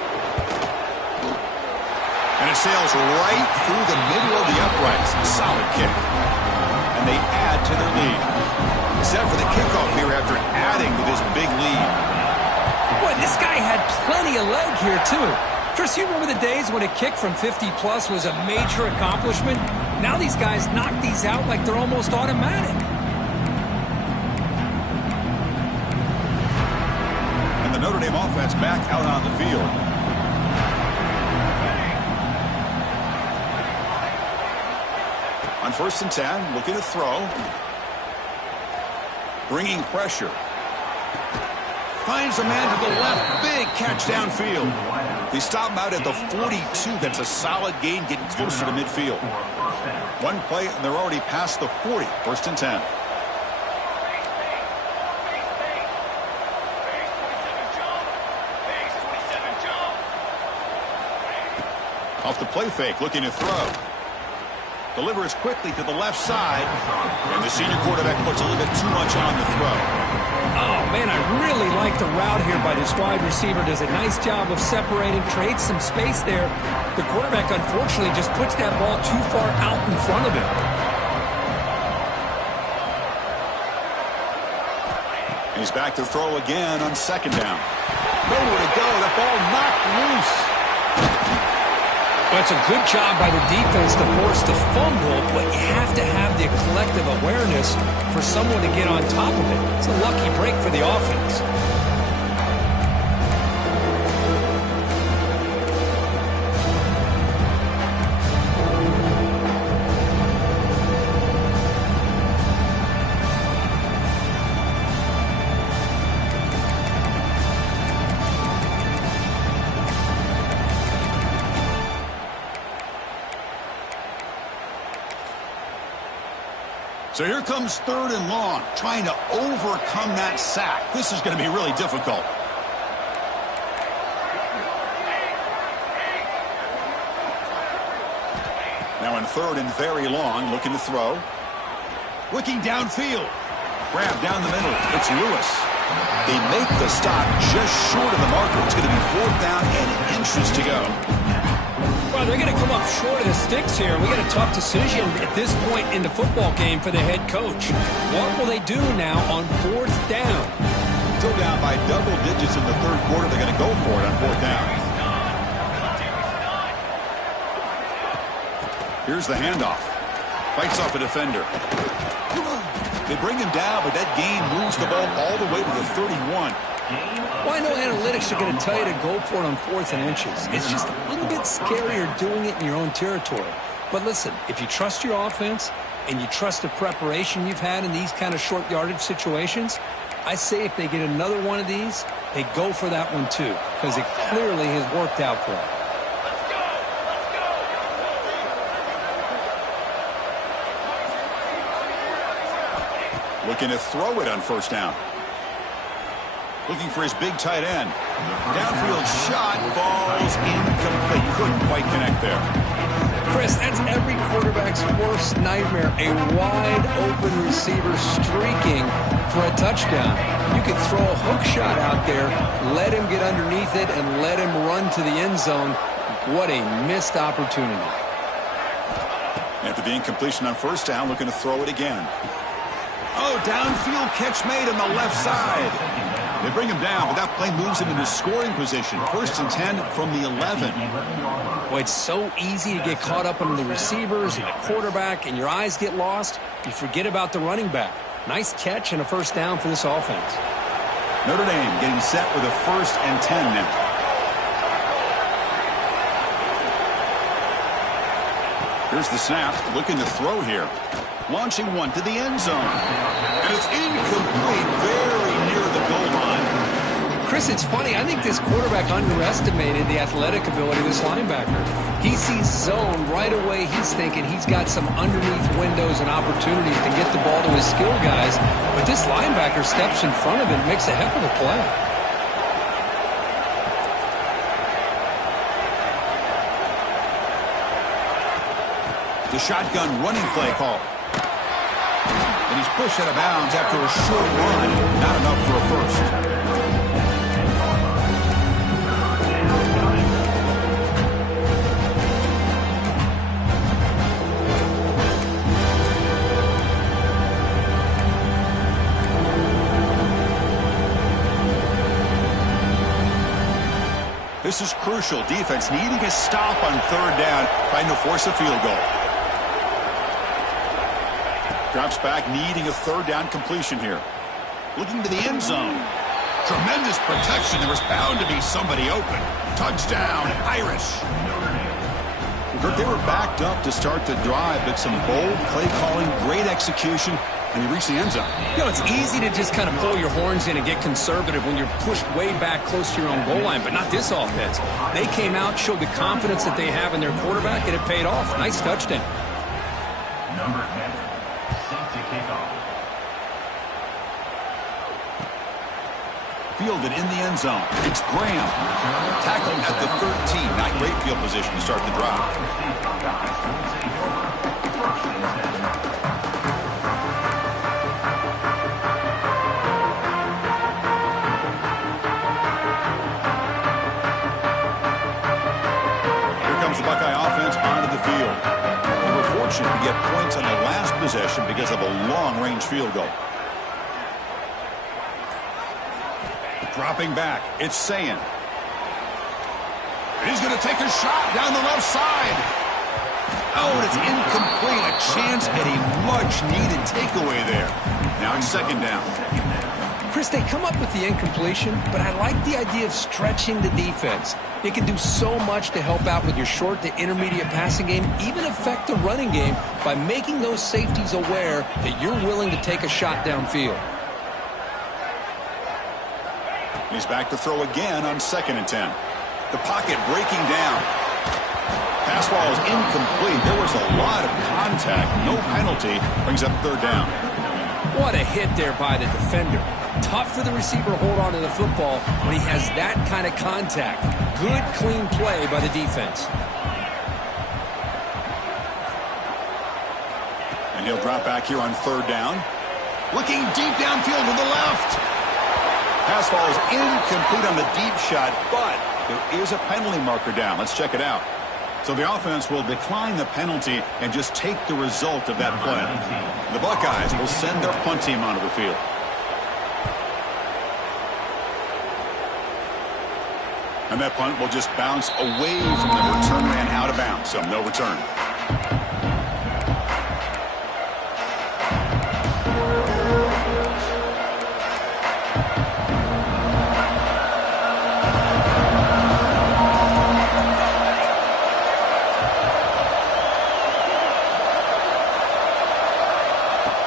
And it sails right through the middle of the uprights. Solid kick. And they add to their lead. Set for the kickoff here after adding to this big lead. Boy, this guy had plenty of leg here, too. Chris, you remember the days when a kick from 50-plus was a major accomplishment? Now these guys knock these out like they're almost automatic. And the Notre Dame offense back out on the field. On first and 10, looking to throw. Bringing pressure. Finds a man to the left. Big catch downfield. They stop him out at the 42. That's a solid gain, getting closer to midfield. One play, and they're already past the 40. First and 10. Off the play fake, looking to throw. Delivers quickly to the left side. And the senior quarterback puts a little bit too much on the throw. Oh, man, I really like the route here by this wide receiver. Does a nice job of separating, creates some space there. The quarterback, unfortunately, just puts that ball too far out in front of him. He's back to throw again on second down. Nowhere to go. The ball knocked loose. Well, it's a good job by the defense to force the fumble, but you have to have the collective awareness for someone to get on top of it. It's a lucky break for the offense. So here comes 3rd and long, trying to overcome that sack. This is going to be really difficult. Now in 3rd and very long, looking to throw. Looking downfield. Grab down the middle. It's Lewis. They make the stop just short of the marker. It's going to be 4th down and inches to go. Well, they're going to come up short of the sticks here. We got a tough decision at this point in the football game for the head coach. What will they do now on 4th down? Still down by double digits in the 3rd quarter. They're going to go for it on 4th down. Here's the handoff. Fights off a defender. They bring him down, but that gain moves the ball all the way to the 31. Well, I know analytics are going to tell you to go for it on 4th and inches. It's just a little bit scarier doing it in your own territory. But listen, if you trust your offense and you trust the preparation you've had in these kind of short yardage situations, I say if they get another one of these, they go for that one too, because it clearly has worked out for them. Looking to throw it on 1st down. Looking for his big tight end. Downfield shot falls incomplete. Couldn't quite connect there. Chris, that's every quarterback's worst nightmare. A wide open receiver streaking for a touchdown. You could throw a hook shot out there, let him get underneath it, and let him run to the end zone. What a missed opportunity. After the incompletion on 1st down, looking to throw it again. Oh, downfield catch made on the left side. They bring him down, but that play moves him into scoring position. 1st and 10 from the 11. Well, it's so easy to get caught up on the receivers and the quarterback, and your eyes get lost. You forget about the running back. Nice catch and a 1st down for this offense. Notre Dame getting set with a 1st and 10 now. Here's the snap, looking to throw here. Launching one to the end zone. And it's incomplete, very near the goal line. Chris, it's funny. I think this quarterback underestimated the athletic ability of this linebacker. He sees zone right away. He's thinking he's got some underneath windows and opportunities to get the ball to his skill guys. But this linebacker steps in front of him and makes a heck of a play. The shotgun running play call. And he's pushed out of bounds after a short run. Not enough for a first. This is crucial. Defense needing a stop on 3rd down, trying to force a field goal. Drops back, needing a 3rd down completion here. Looking to the end zone. Tremendous protection. There was bound to be somebody open. Touchdown, Irish. They were backed up to start the drive, but some bold play calling, great execution, and he reached the end zone. You know, it's easy to just kind of pull your horns in and get conservative when you're pushed way back close to your own goal line, but not this offense. They came out, showed the confidence that they have in their quarterback, and it paid off. Nice touchdown. Number 10. Fielded in the end zone. It's Graham. Tackled at the 13. Not great field position to start the drive. Here comes the Buckeye offense onto the field. They were fortunate to get points on the last possession because of a long-range field goal. Dropping back, it's Sayin. He's going to take a shot down the left side. Oh, and it's incomplete. A chance at a much-needed takeaway there. Now it's second down. Chris, they come up with the incompletion, but I like the idea of stretching the defense. It can do so much to help out with your short to intermediate passing game, even affect the running game by making those safeties aware that you're willing to take a shot downfield. He's back to throw again on 2nd and 10. The pocket breaking down. Pass ball is incomplete. There was a lot of contact. No penalty. Brings up 3rd down. What a hit there by the defender. Tough for the receiver to hold on to the football when he has that kind of contact. Good, clean play by the defense. And he'll drop back here on 3rd down. Looking deep downfield to the left. Pass ball is incomplete on the deep shot, but there is a penalty marker down. Let's check it out. So the offense will decline the penalty and just take the result of that play. The Buckeyes will send their punt team onto the field. And that punt will just bounce away from the return man out of bounds, so no return.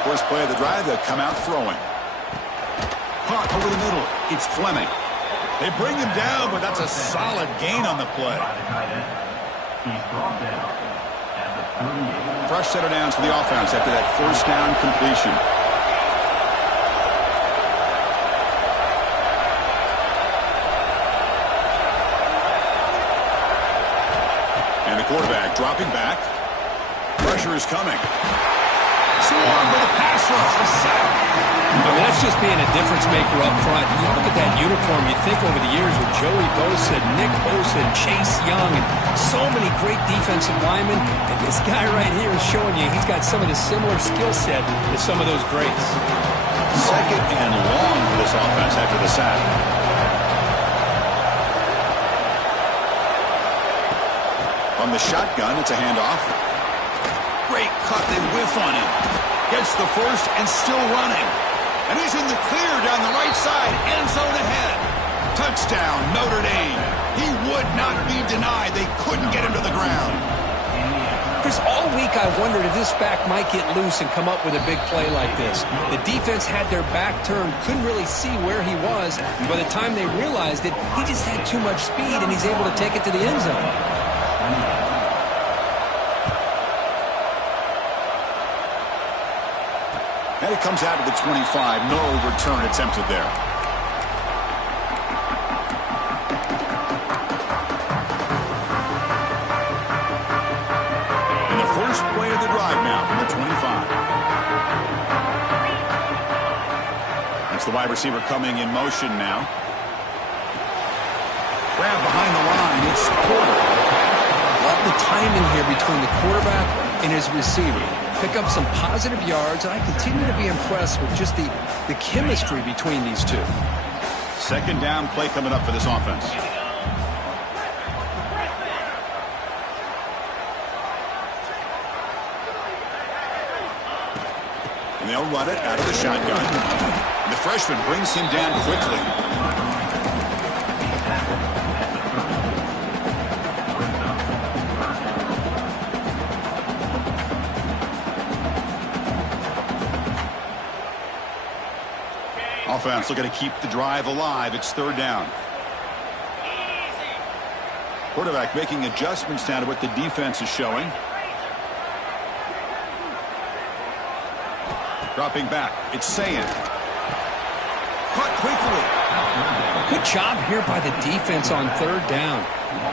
First play of the drive, they'll come out throwing. Caught over the middle. It's Fleming. They bring him down, but that's a solid gain on the play. Fresh set of downs for the offense after that 1st down completion. And the quarterback dropping back. Pressure is coming. Swarmed by the pass rush. A sack. I mean, that's just being a difference maker up front. You look at that uniform, you think over the years with Joey Bosa, Nick Bosa, and Chase Young, and so many great defensive linemen. And this guy right here is showing you he's got some of the similar skill set to some of those greats. 2nd and long for this offense after the sack. From the shotgun, it's a handoff. Great cut, they whiff on him. Gets the first and still running. And he's in the clear down the right side, end zone ahead. Touchdown, Notre Dame. He would not be denied. They couldn't get him to the ground. Chris, all week I wondered if this back might get loose and come up with a big play like this. The defense had their back turned, couldn't really see where he was. And by the time they realized it, he just had too much speed, and he's able to take it to the end zone. And it comes out to the 25. No return attempted there. And the first play of the drive now from the 25. That's the wide receiver coming in motion now. Grab behind the line. It's Porter. Love the timing here between the quarterback and his receiver. Pick up some positive yards, and I continue to be impressed with just the chemistry between these two. 2nd down play coming up for this offense. And they'll run it out of the shotgun. And the freshman brings him down quickly. Offense looking to keep the drive alive. It's 3rd down. Quarterback making adjustments now to what the defense is showing. Dropping back. It's Sayin. Cut quickly. Good job here by the defense on 3rd down.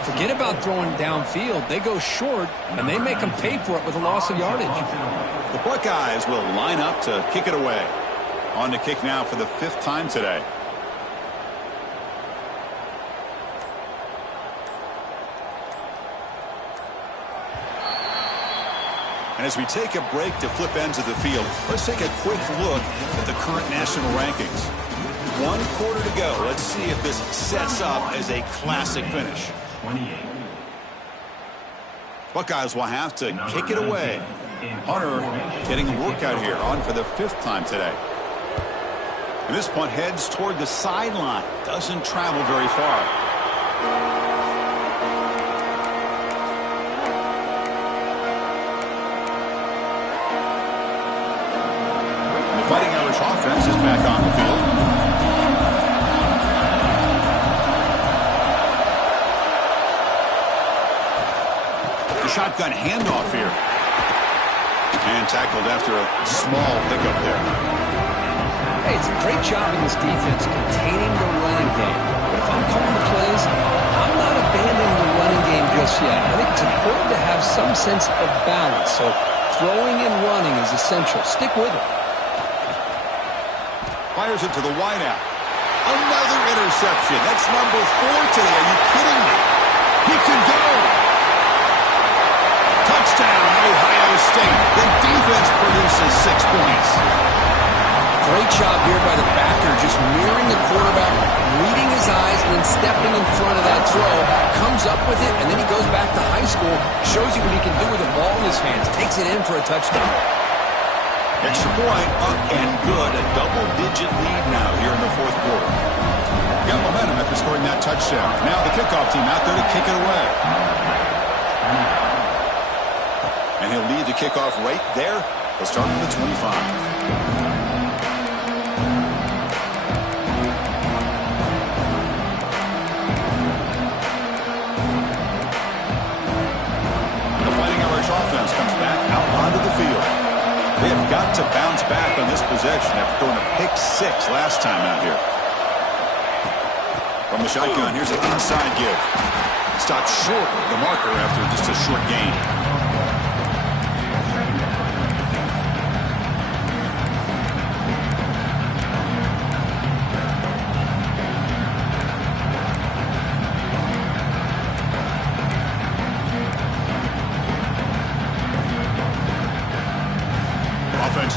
Forget about throwing downfield. They go short, and they make them pay for it with a loss of yardage. The Buckeyes will line up to kick it away. On to kick now for the 5th time today. And as we take a break to flip ends of the field, let's take a quick look at the current national rankings. 1 quarter to go. Let's see if this sets up as a classic finish. 28. Buckeyes will have to kick it away. Hunter getting a workout here, on for the 5th time today. And this punt heads toward the sideline. Doesn't travel very far. The Fighting Irish offense is back on the field. The shotgun handoff here. And tackled after a small hiccup there. Hey, it's a great job in this defense containing the running game. But if I'm calling the plays, I'm not abandoning the running game just yet. I think it's important to have some sense of balance. So throwing and running is essential. Stick with it. Fires it to the wideout. Another interception. That's number 4 today. Are you kidding me? He can go. Touchdown, Ohio State. The defense produces 6 points. Great job here by the backer, just mirroring the quarterback, reading his eyes, and then stepping in front of that throw. Comes up with it, and then he goes back to high school. Shows you what he can do with the ball in his hands. Takes it in for a touchdown. Extra point, up and good. A double-digit lead now here in the 4th quarter. Got momentum after scoring that touchdown. Now the kickoff team out there to kick it away. And he'll lead the kickoff right there. They'll start at the 25. Offense comes back out onto the field. They have got to bounce back on this possession after throwing a pick 6 last time out here. From the shotgun, here's an inside give. Stopped short of the marker after just a short gain.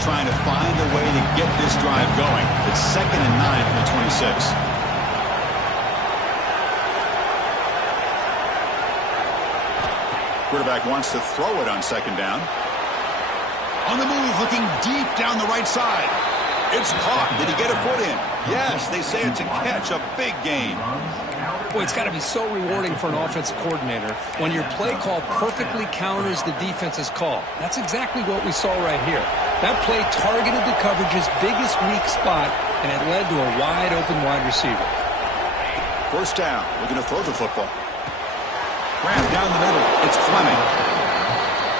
Trying to find a way to get this drive going. It's 2nd and 9 from the 26. Quarterback wants to throw it on 2nd down. On the move, looking deep down the right side. It's caught. Did he get a foot in? Yes, they say it's a catch, a big gain. Boy, it's got to be so rewarding for an offensive coordinator when your play call perfectly counters the defense's call. That's exactly what we saw right here. That play targeted the coverage's biggest weak spot, and it led to a wide-open wide receiver. 1st down. Looking to throw the football. Grab down the middle. It's Fleming.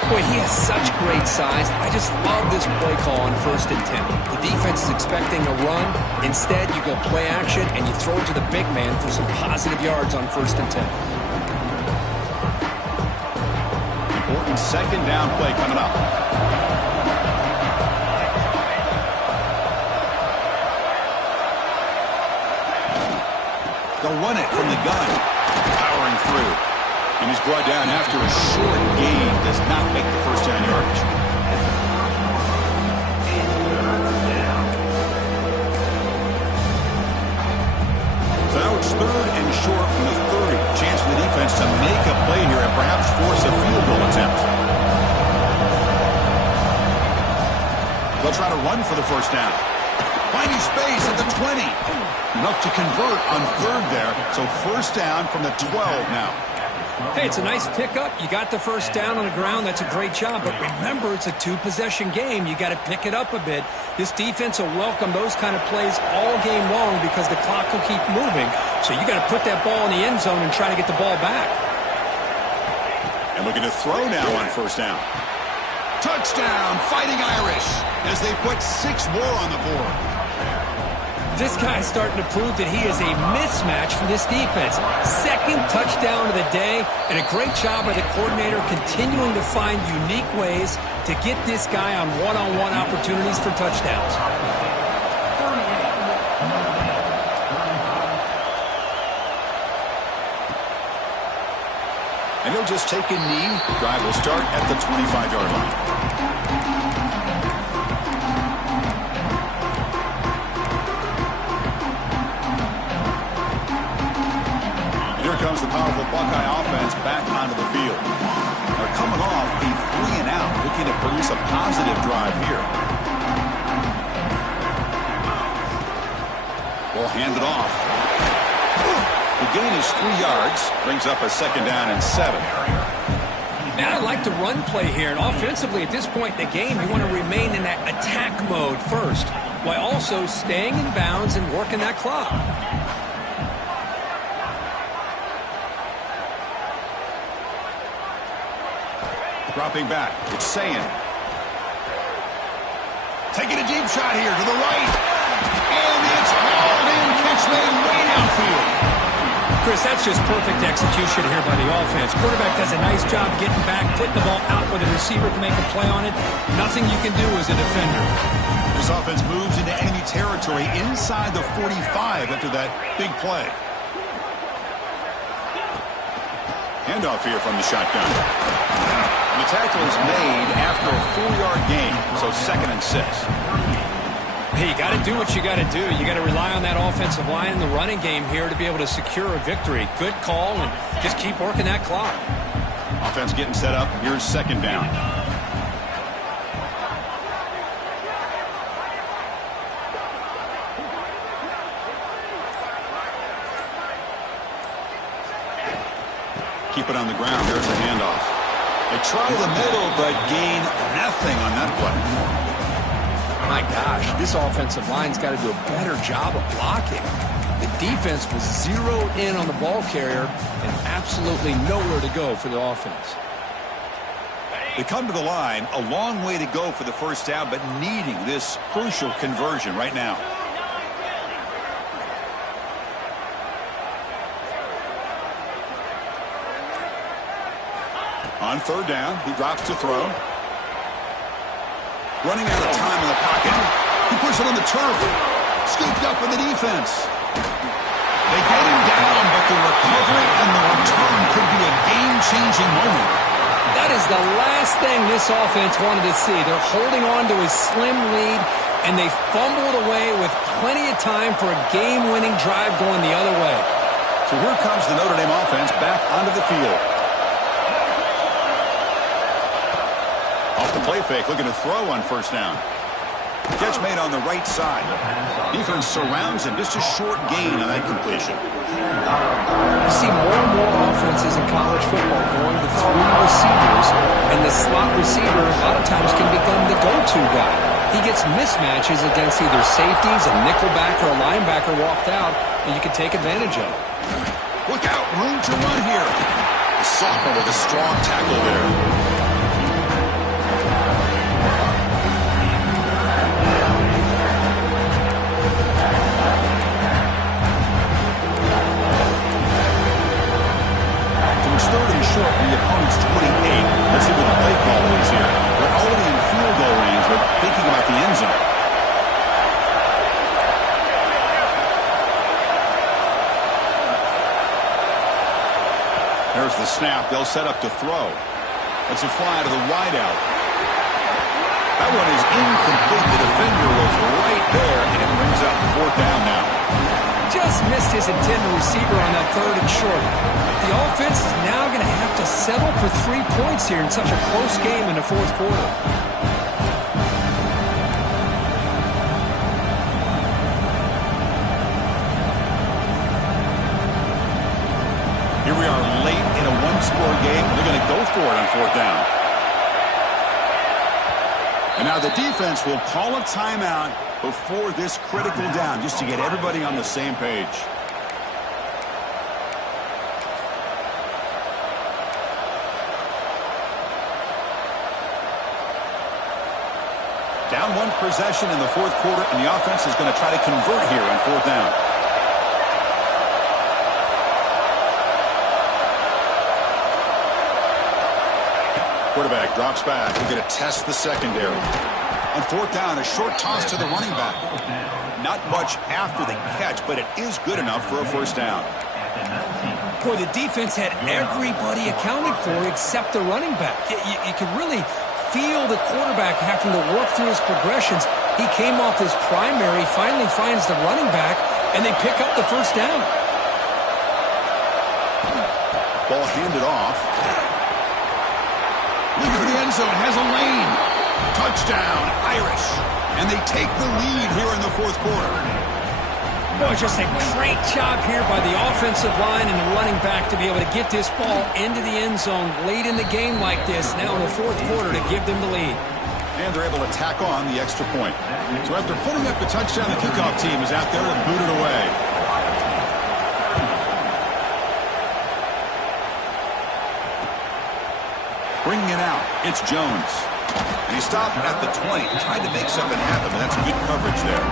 Boy, he has such great size. I just love this play call on 1st and 10. The defense is expecting a run. Instead, you go play action, and you throw it to the big man for some positive yards on 1st and 10. Important 2nd down play coming up. They'll run it from the gun. Powering through. And he's brought down after a short gain. Does not make the 1st down yardage. So now it's 3rd and short from the 30. Chance for the defense to make a play here and perhaps force a field goal attempt. They'll try to run for the 1st down. Finding space at the 20. Enough to convert on 3rd there. So 1st down from the 12 now. Hey, it's a nice pickup. You got the 1st down on the ground. That's a great job. But remember, it's a 2-possession game. You got to pick it up a bit. This defense will welcome those kind of plays all game long because the clock will keep moving. So you got to put that ball in the end zone and try to get the ball back. And looking to throw now on 1st down. Touchdown, Fighting Irish, as they put 6 more on the board. This guy's starting to prove that he is a mismatch for this defense. 2nd touchdown of the day, and a great job by the coordinator continuing to find unique ways to get this guy on one-on-one opportunities for touchdowns. And he'll just take a knee. Drive will start at the 25-yard line. comes the powerful Buckeye offense back onto the field. They're coming off a 3-and-out, looking to produce a positive drive here. Will hand it off. The gain is 3 yards, brings up a 2nd down and 7. Now I like the run play here, and offensively at this point in the game, you want to remain in that attack mode first, while also staying in bounds and working that clock. Dropping back, it's Sayin. Taking a deep shot here to the right. And it's hauled in, catch made way downfield. Chris, that's just perfect execution here by the offense. Quarterback does a nice job getting back, putting the ball out where the receiver can make a play on it. Nothing you can do as a defender. This offense moves into enemy territory inside the 45 after that big play. Handoff here from the shotgun. And the tackle is made after a 4-yard gain, so 2nd and 6. Hey, you got to do what you got to do. You got to rely on that offensive line in the running game here to be able to secure a victory. Good call, and just keep working that clock. Offense getting set up. Here's 2nd down. Keep it on the ground. There's a handoff. They try the middle, but gain nothing on that play. My gosh, this offensive line's got to do a better job of blocking. The defense was zeroed in on the ball carrier and absolutely nowhere to go for the offense. They come to the line, a long way to go for the first down, but needing this crucial conversion right now. On 3rd down, he drops to throw. Running out of time in the pocket. He puts it on the turf. Scooped up in the defense. They get him down, but the recovery and the return could be a game-changing moment. That is the last thing this offense wanted to see. They're holding on to a slim lead, and they fumbled away with plenty of time for a game-winning drive going the other way. So here comes the Notre Dame offense back onto the field. Off the play fake, looking to throw on 1st down. Catch made on the right side. Defense surrounds him, just a short gain on that completion. You see more and more offenses in college football going to 3 receivers, and the slot receiver a lot of times can become the go-to guy. He gets mismatches against either safeties, a nickelback, or a linebacker walked out, and you can take advantage of it. Look out, room to run here. The sophomore with a strong tackle there. Short from the opponent's 28. Let's see what the play call is here. They're already in field goal range, but thinking about the end zone. There's the snap. They'll set up to throw. It's a fly to the wideout. That one is incomplete. The defender was right there, and it brings out the 4th down now. Just missed his intended receiver on that 3rd and short. The offense is now going to have to settle for 3 points here in such a close game in the 4th quarter. Here we are late in a 1-score game. They're going to go for it on 4th down. And now the defense will call a timeout before this critical down, just to get everybody on the same page. Down 1 possession in the 4th quarter, and the offense is going to try to convert here on 4th down. Quarterback drops back. He's going to test the secondary. On 4th down, a short toss to the running back. Not much after the catch, but it is good enough for a 1st down. Boy, the defense had everybody accounted for except the running back. You could really feel the quarterback having to work through his progressions. He came off his primary, finally finds the running back, and they pick up the 1st down. Ball handed off. Looking for the end zone. Has a lane. Touchdown, Irish. And they take the lead here in the fourth quarter. Boy, just a great job here by the offensive line and the running back to be able to get this ball into the end zone late in the game like this, now in the fourth quarter, to give them the lead. And they're able to tack on the extra point. So after putting up the touchdown, the kickoff team is out there and boot it away. Bringing it out, it's Jones. And he stopped at the 20, tried to make something happen, but that's good coverage there.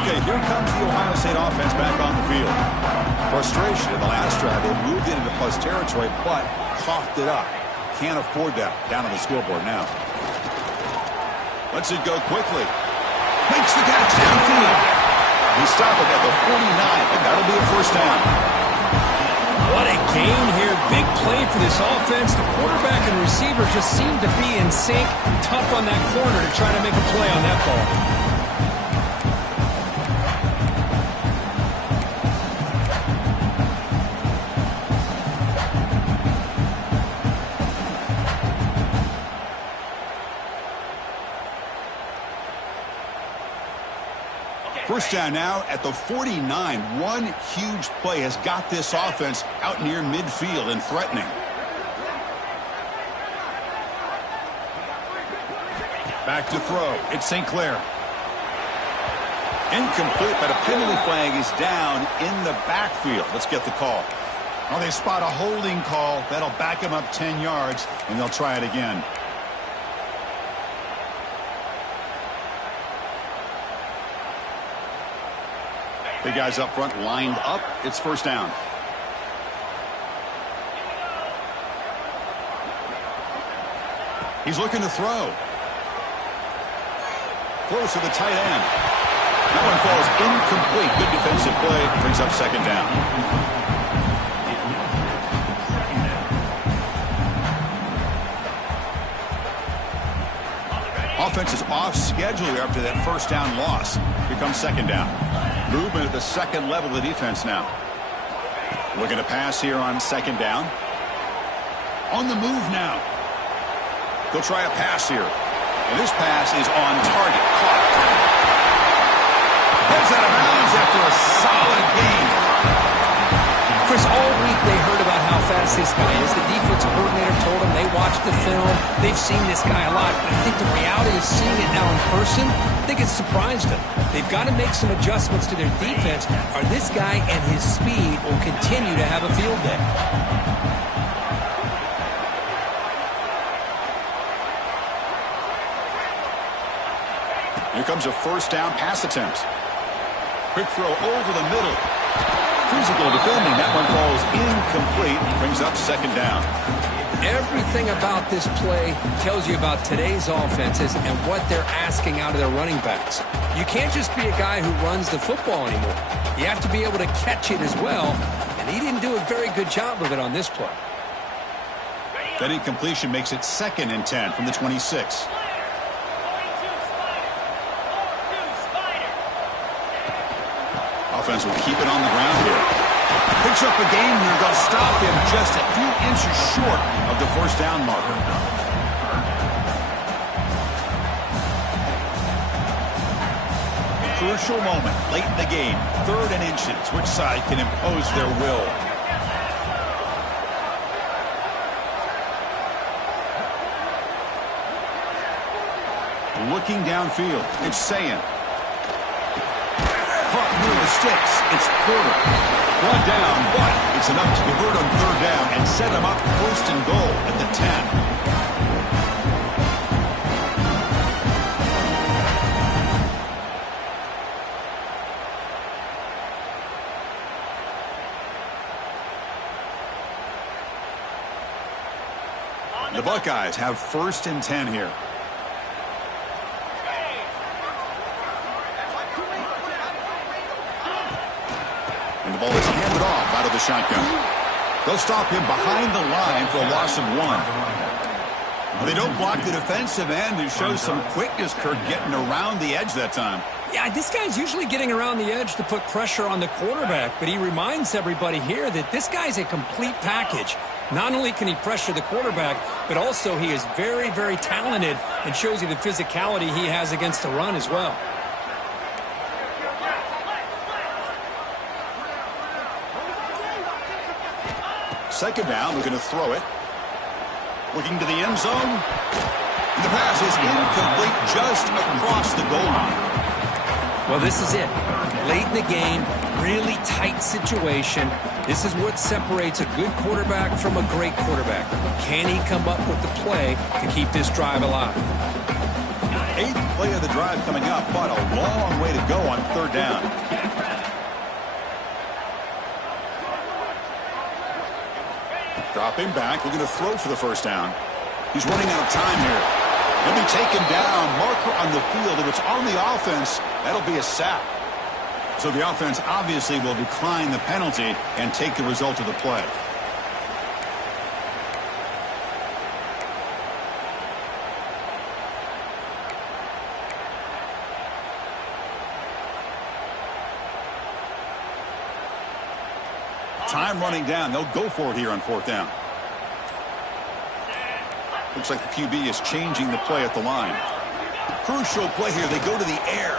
Okay, here comes the Ohio State offense back on the field. Frustration in the last drive. They moved into plus territory, but coughed it up. Can't afford that down on the scoreboard now. Lets it go quickly. Makes the catch downfield. He stopped it at the 49, and that'll be a first down. What a game here. Big play for this offense. The quarterback and receiver just seem to be in sync. Tough on that corner to try to make a play on that ball. First down now at the 49. One huge play has got this offense out near midfield and threatening. Back to throw. It's St. Clair. Incomplete, but a penalty flag is down in the backfield. Let's get the call. Well, they spot a holding call. That'll back him up 10 yards, and they'll try it again. The guys up front lined up. It's first down. He's looking to throw. Close to the tight end. That one falls incomplete. Good defensive play. Brings up second down. Offense is off schedule after that first down loss. Here comes second down. Movement at the second level of the defense now. Looking to pass here on second down. On the move now. He'll try a pass here. And this pass is on target. Caught. Heads out of bounds after a solid game. Chris, all week they heard about how fast this guy is. The defensive coordinator told them they watched the film. They've seen this guy a lot. But I think the reality is seeing it now in person, I think it's surprised them. They've got to make some adjustments to their defense, or this guy and his speed will continue to have a field day. Here comes a first down pass attempt. Quick throw over the middle. Physical defending. That one falls incomplete. Brings up second down. Everything about this play tells you about today's offenses and what they're asking out of their running backs. You can't just be a guy who runs the football anymore. You have to be able to catch it as well, and he didn't do a very good job of it on this play. That incompletion makes it 2nd and 10 from the 26. Offense will keep it on the ground here. Picks up a game here. They'll stop him just a few inches short of the first down marker. Crucial moment late in the game. 3rd and inches. Which side can impose their will? Looking downfield. It's Sayan. Caught near the sticks. It's Porter. One down, but it's enough to convert on 3rd down and set him up 1st and goal at the 10. The Buckeyes have 1st and 10 here. And The ball is handed off out of the shotgun. They'll stop him behind the line for a loss of 1. They don't block the defensive end, who shows some quickness, Kirk, getting around the edge that time. Yeah, this guy's usually getting around the edge to put pressure on the quarterback, but he reminds everybody here that this guy's a complete package. Not only can he pressure the quarterback, but also he is very, very talented and shows you the physicality he has against the run as well. Second down, we're going to throw it. Looking to the end zone. The pass is incomplete, just across the goal line. Well, this is it. Late in the game, really tight situation. This is what separates a good quarterback from a great quarterback. Can he come up with the play to keep this drive alive? 8th play of the drive coming up, but a long way to go on third down. Dropping back, we're going to throw for the first down. He's running out of time here. He'll be taken down. Marker on the field. If it's on the offense, that'll be a sack. So the offense obviously will decline the penalty and take the result of the play. Time running down. They'll go for it here on fourth down. Looks like the QB is changing the play at the line. Crucial play here. They go to the air.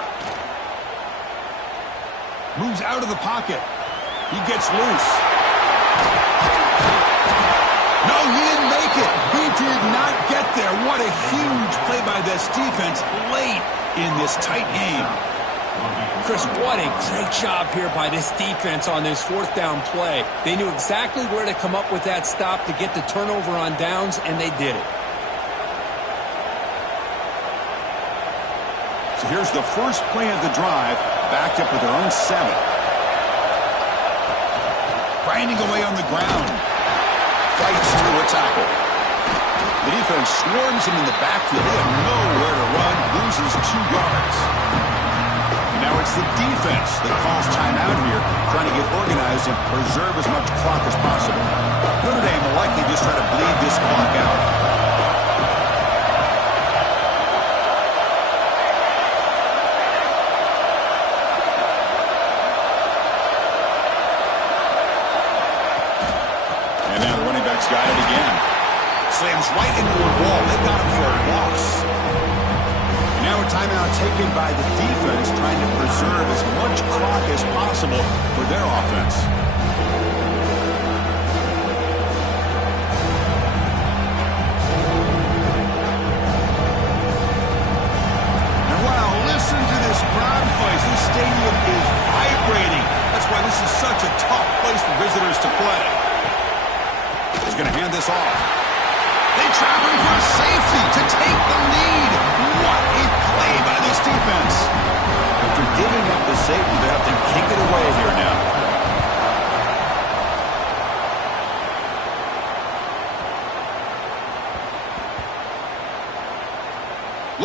Moves out of the pocket. He gets loose. No, he didn't make it. He did not get there. What a huge play by this defense late in this tight game. Chris, what a great job here by this defense on this fourth down play. They knew exactly where to come up with that stop to get the turnover on downs, and they did it. So here's the first play of the drive, backed up with their own 7. Grinding away on the ground. Fights through a tackle. The defense swarms him in the backfield. They have nowhere to run. Loses 2 yards. Now it's the defense that calls timeout here, trying to get organized and preserve as much clock as possible. Notre Dame will likely just try to bleed this clock out. And now the running back's got it again. Slams right into a wall. They got him for a loss. Now a timeout taken by the defense, trying to preserve as much clock as possible for their offense. And wow, listen to this crowd noise. This stadium is vibrating. That's why this is such a tough place for visitors to play. He's going to hand this off. They trap him for a safety to take the lead. What a play by this defense. After giving up the safety, they have to kick it away here now.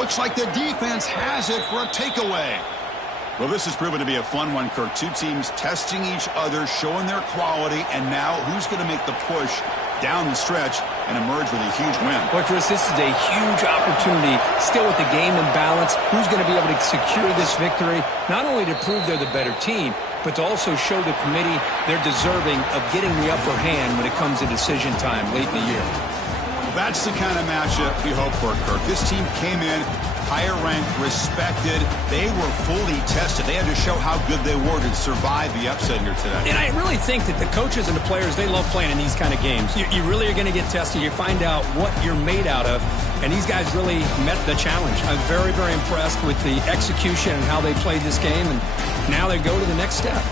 Looks like the defense has it for a takeaway. Well, this has proven to be a fun one, Kirk. 2 teams testing each other, showing their quality, and now who's going to make the push down the stretch and emerge with a huge win. Boy, Chris, this is a huge opportunity. Still with the game in balance, who's going to be able to secure this victory, not only to prove they're the better team, but to also show the committee they're deserving of getting the upper hand when it comes to decision time late in the year. That's the kind of matchup we hope for, Kirk. This team came in higher ranked, respected. They were fully tested. They had to show how good they were to survive the upset here today. And I really think that the coaches and the players, they love playing in these kind of games. You really are going to get tested. You find out what you're made out of. And these guys really met the challenge. I'm very, very impressed with the execution and how they played this game. And now they go to the next step.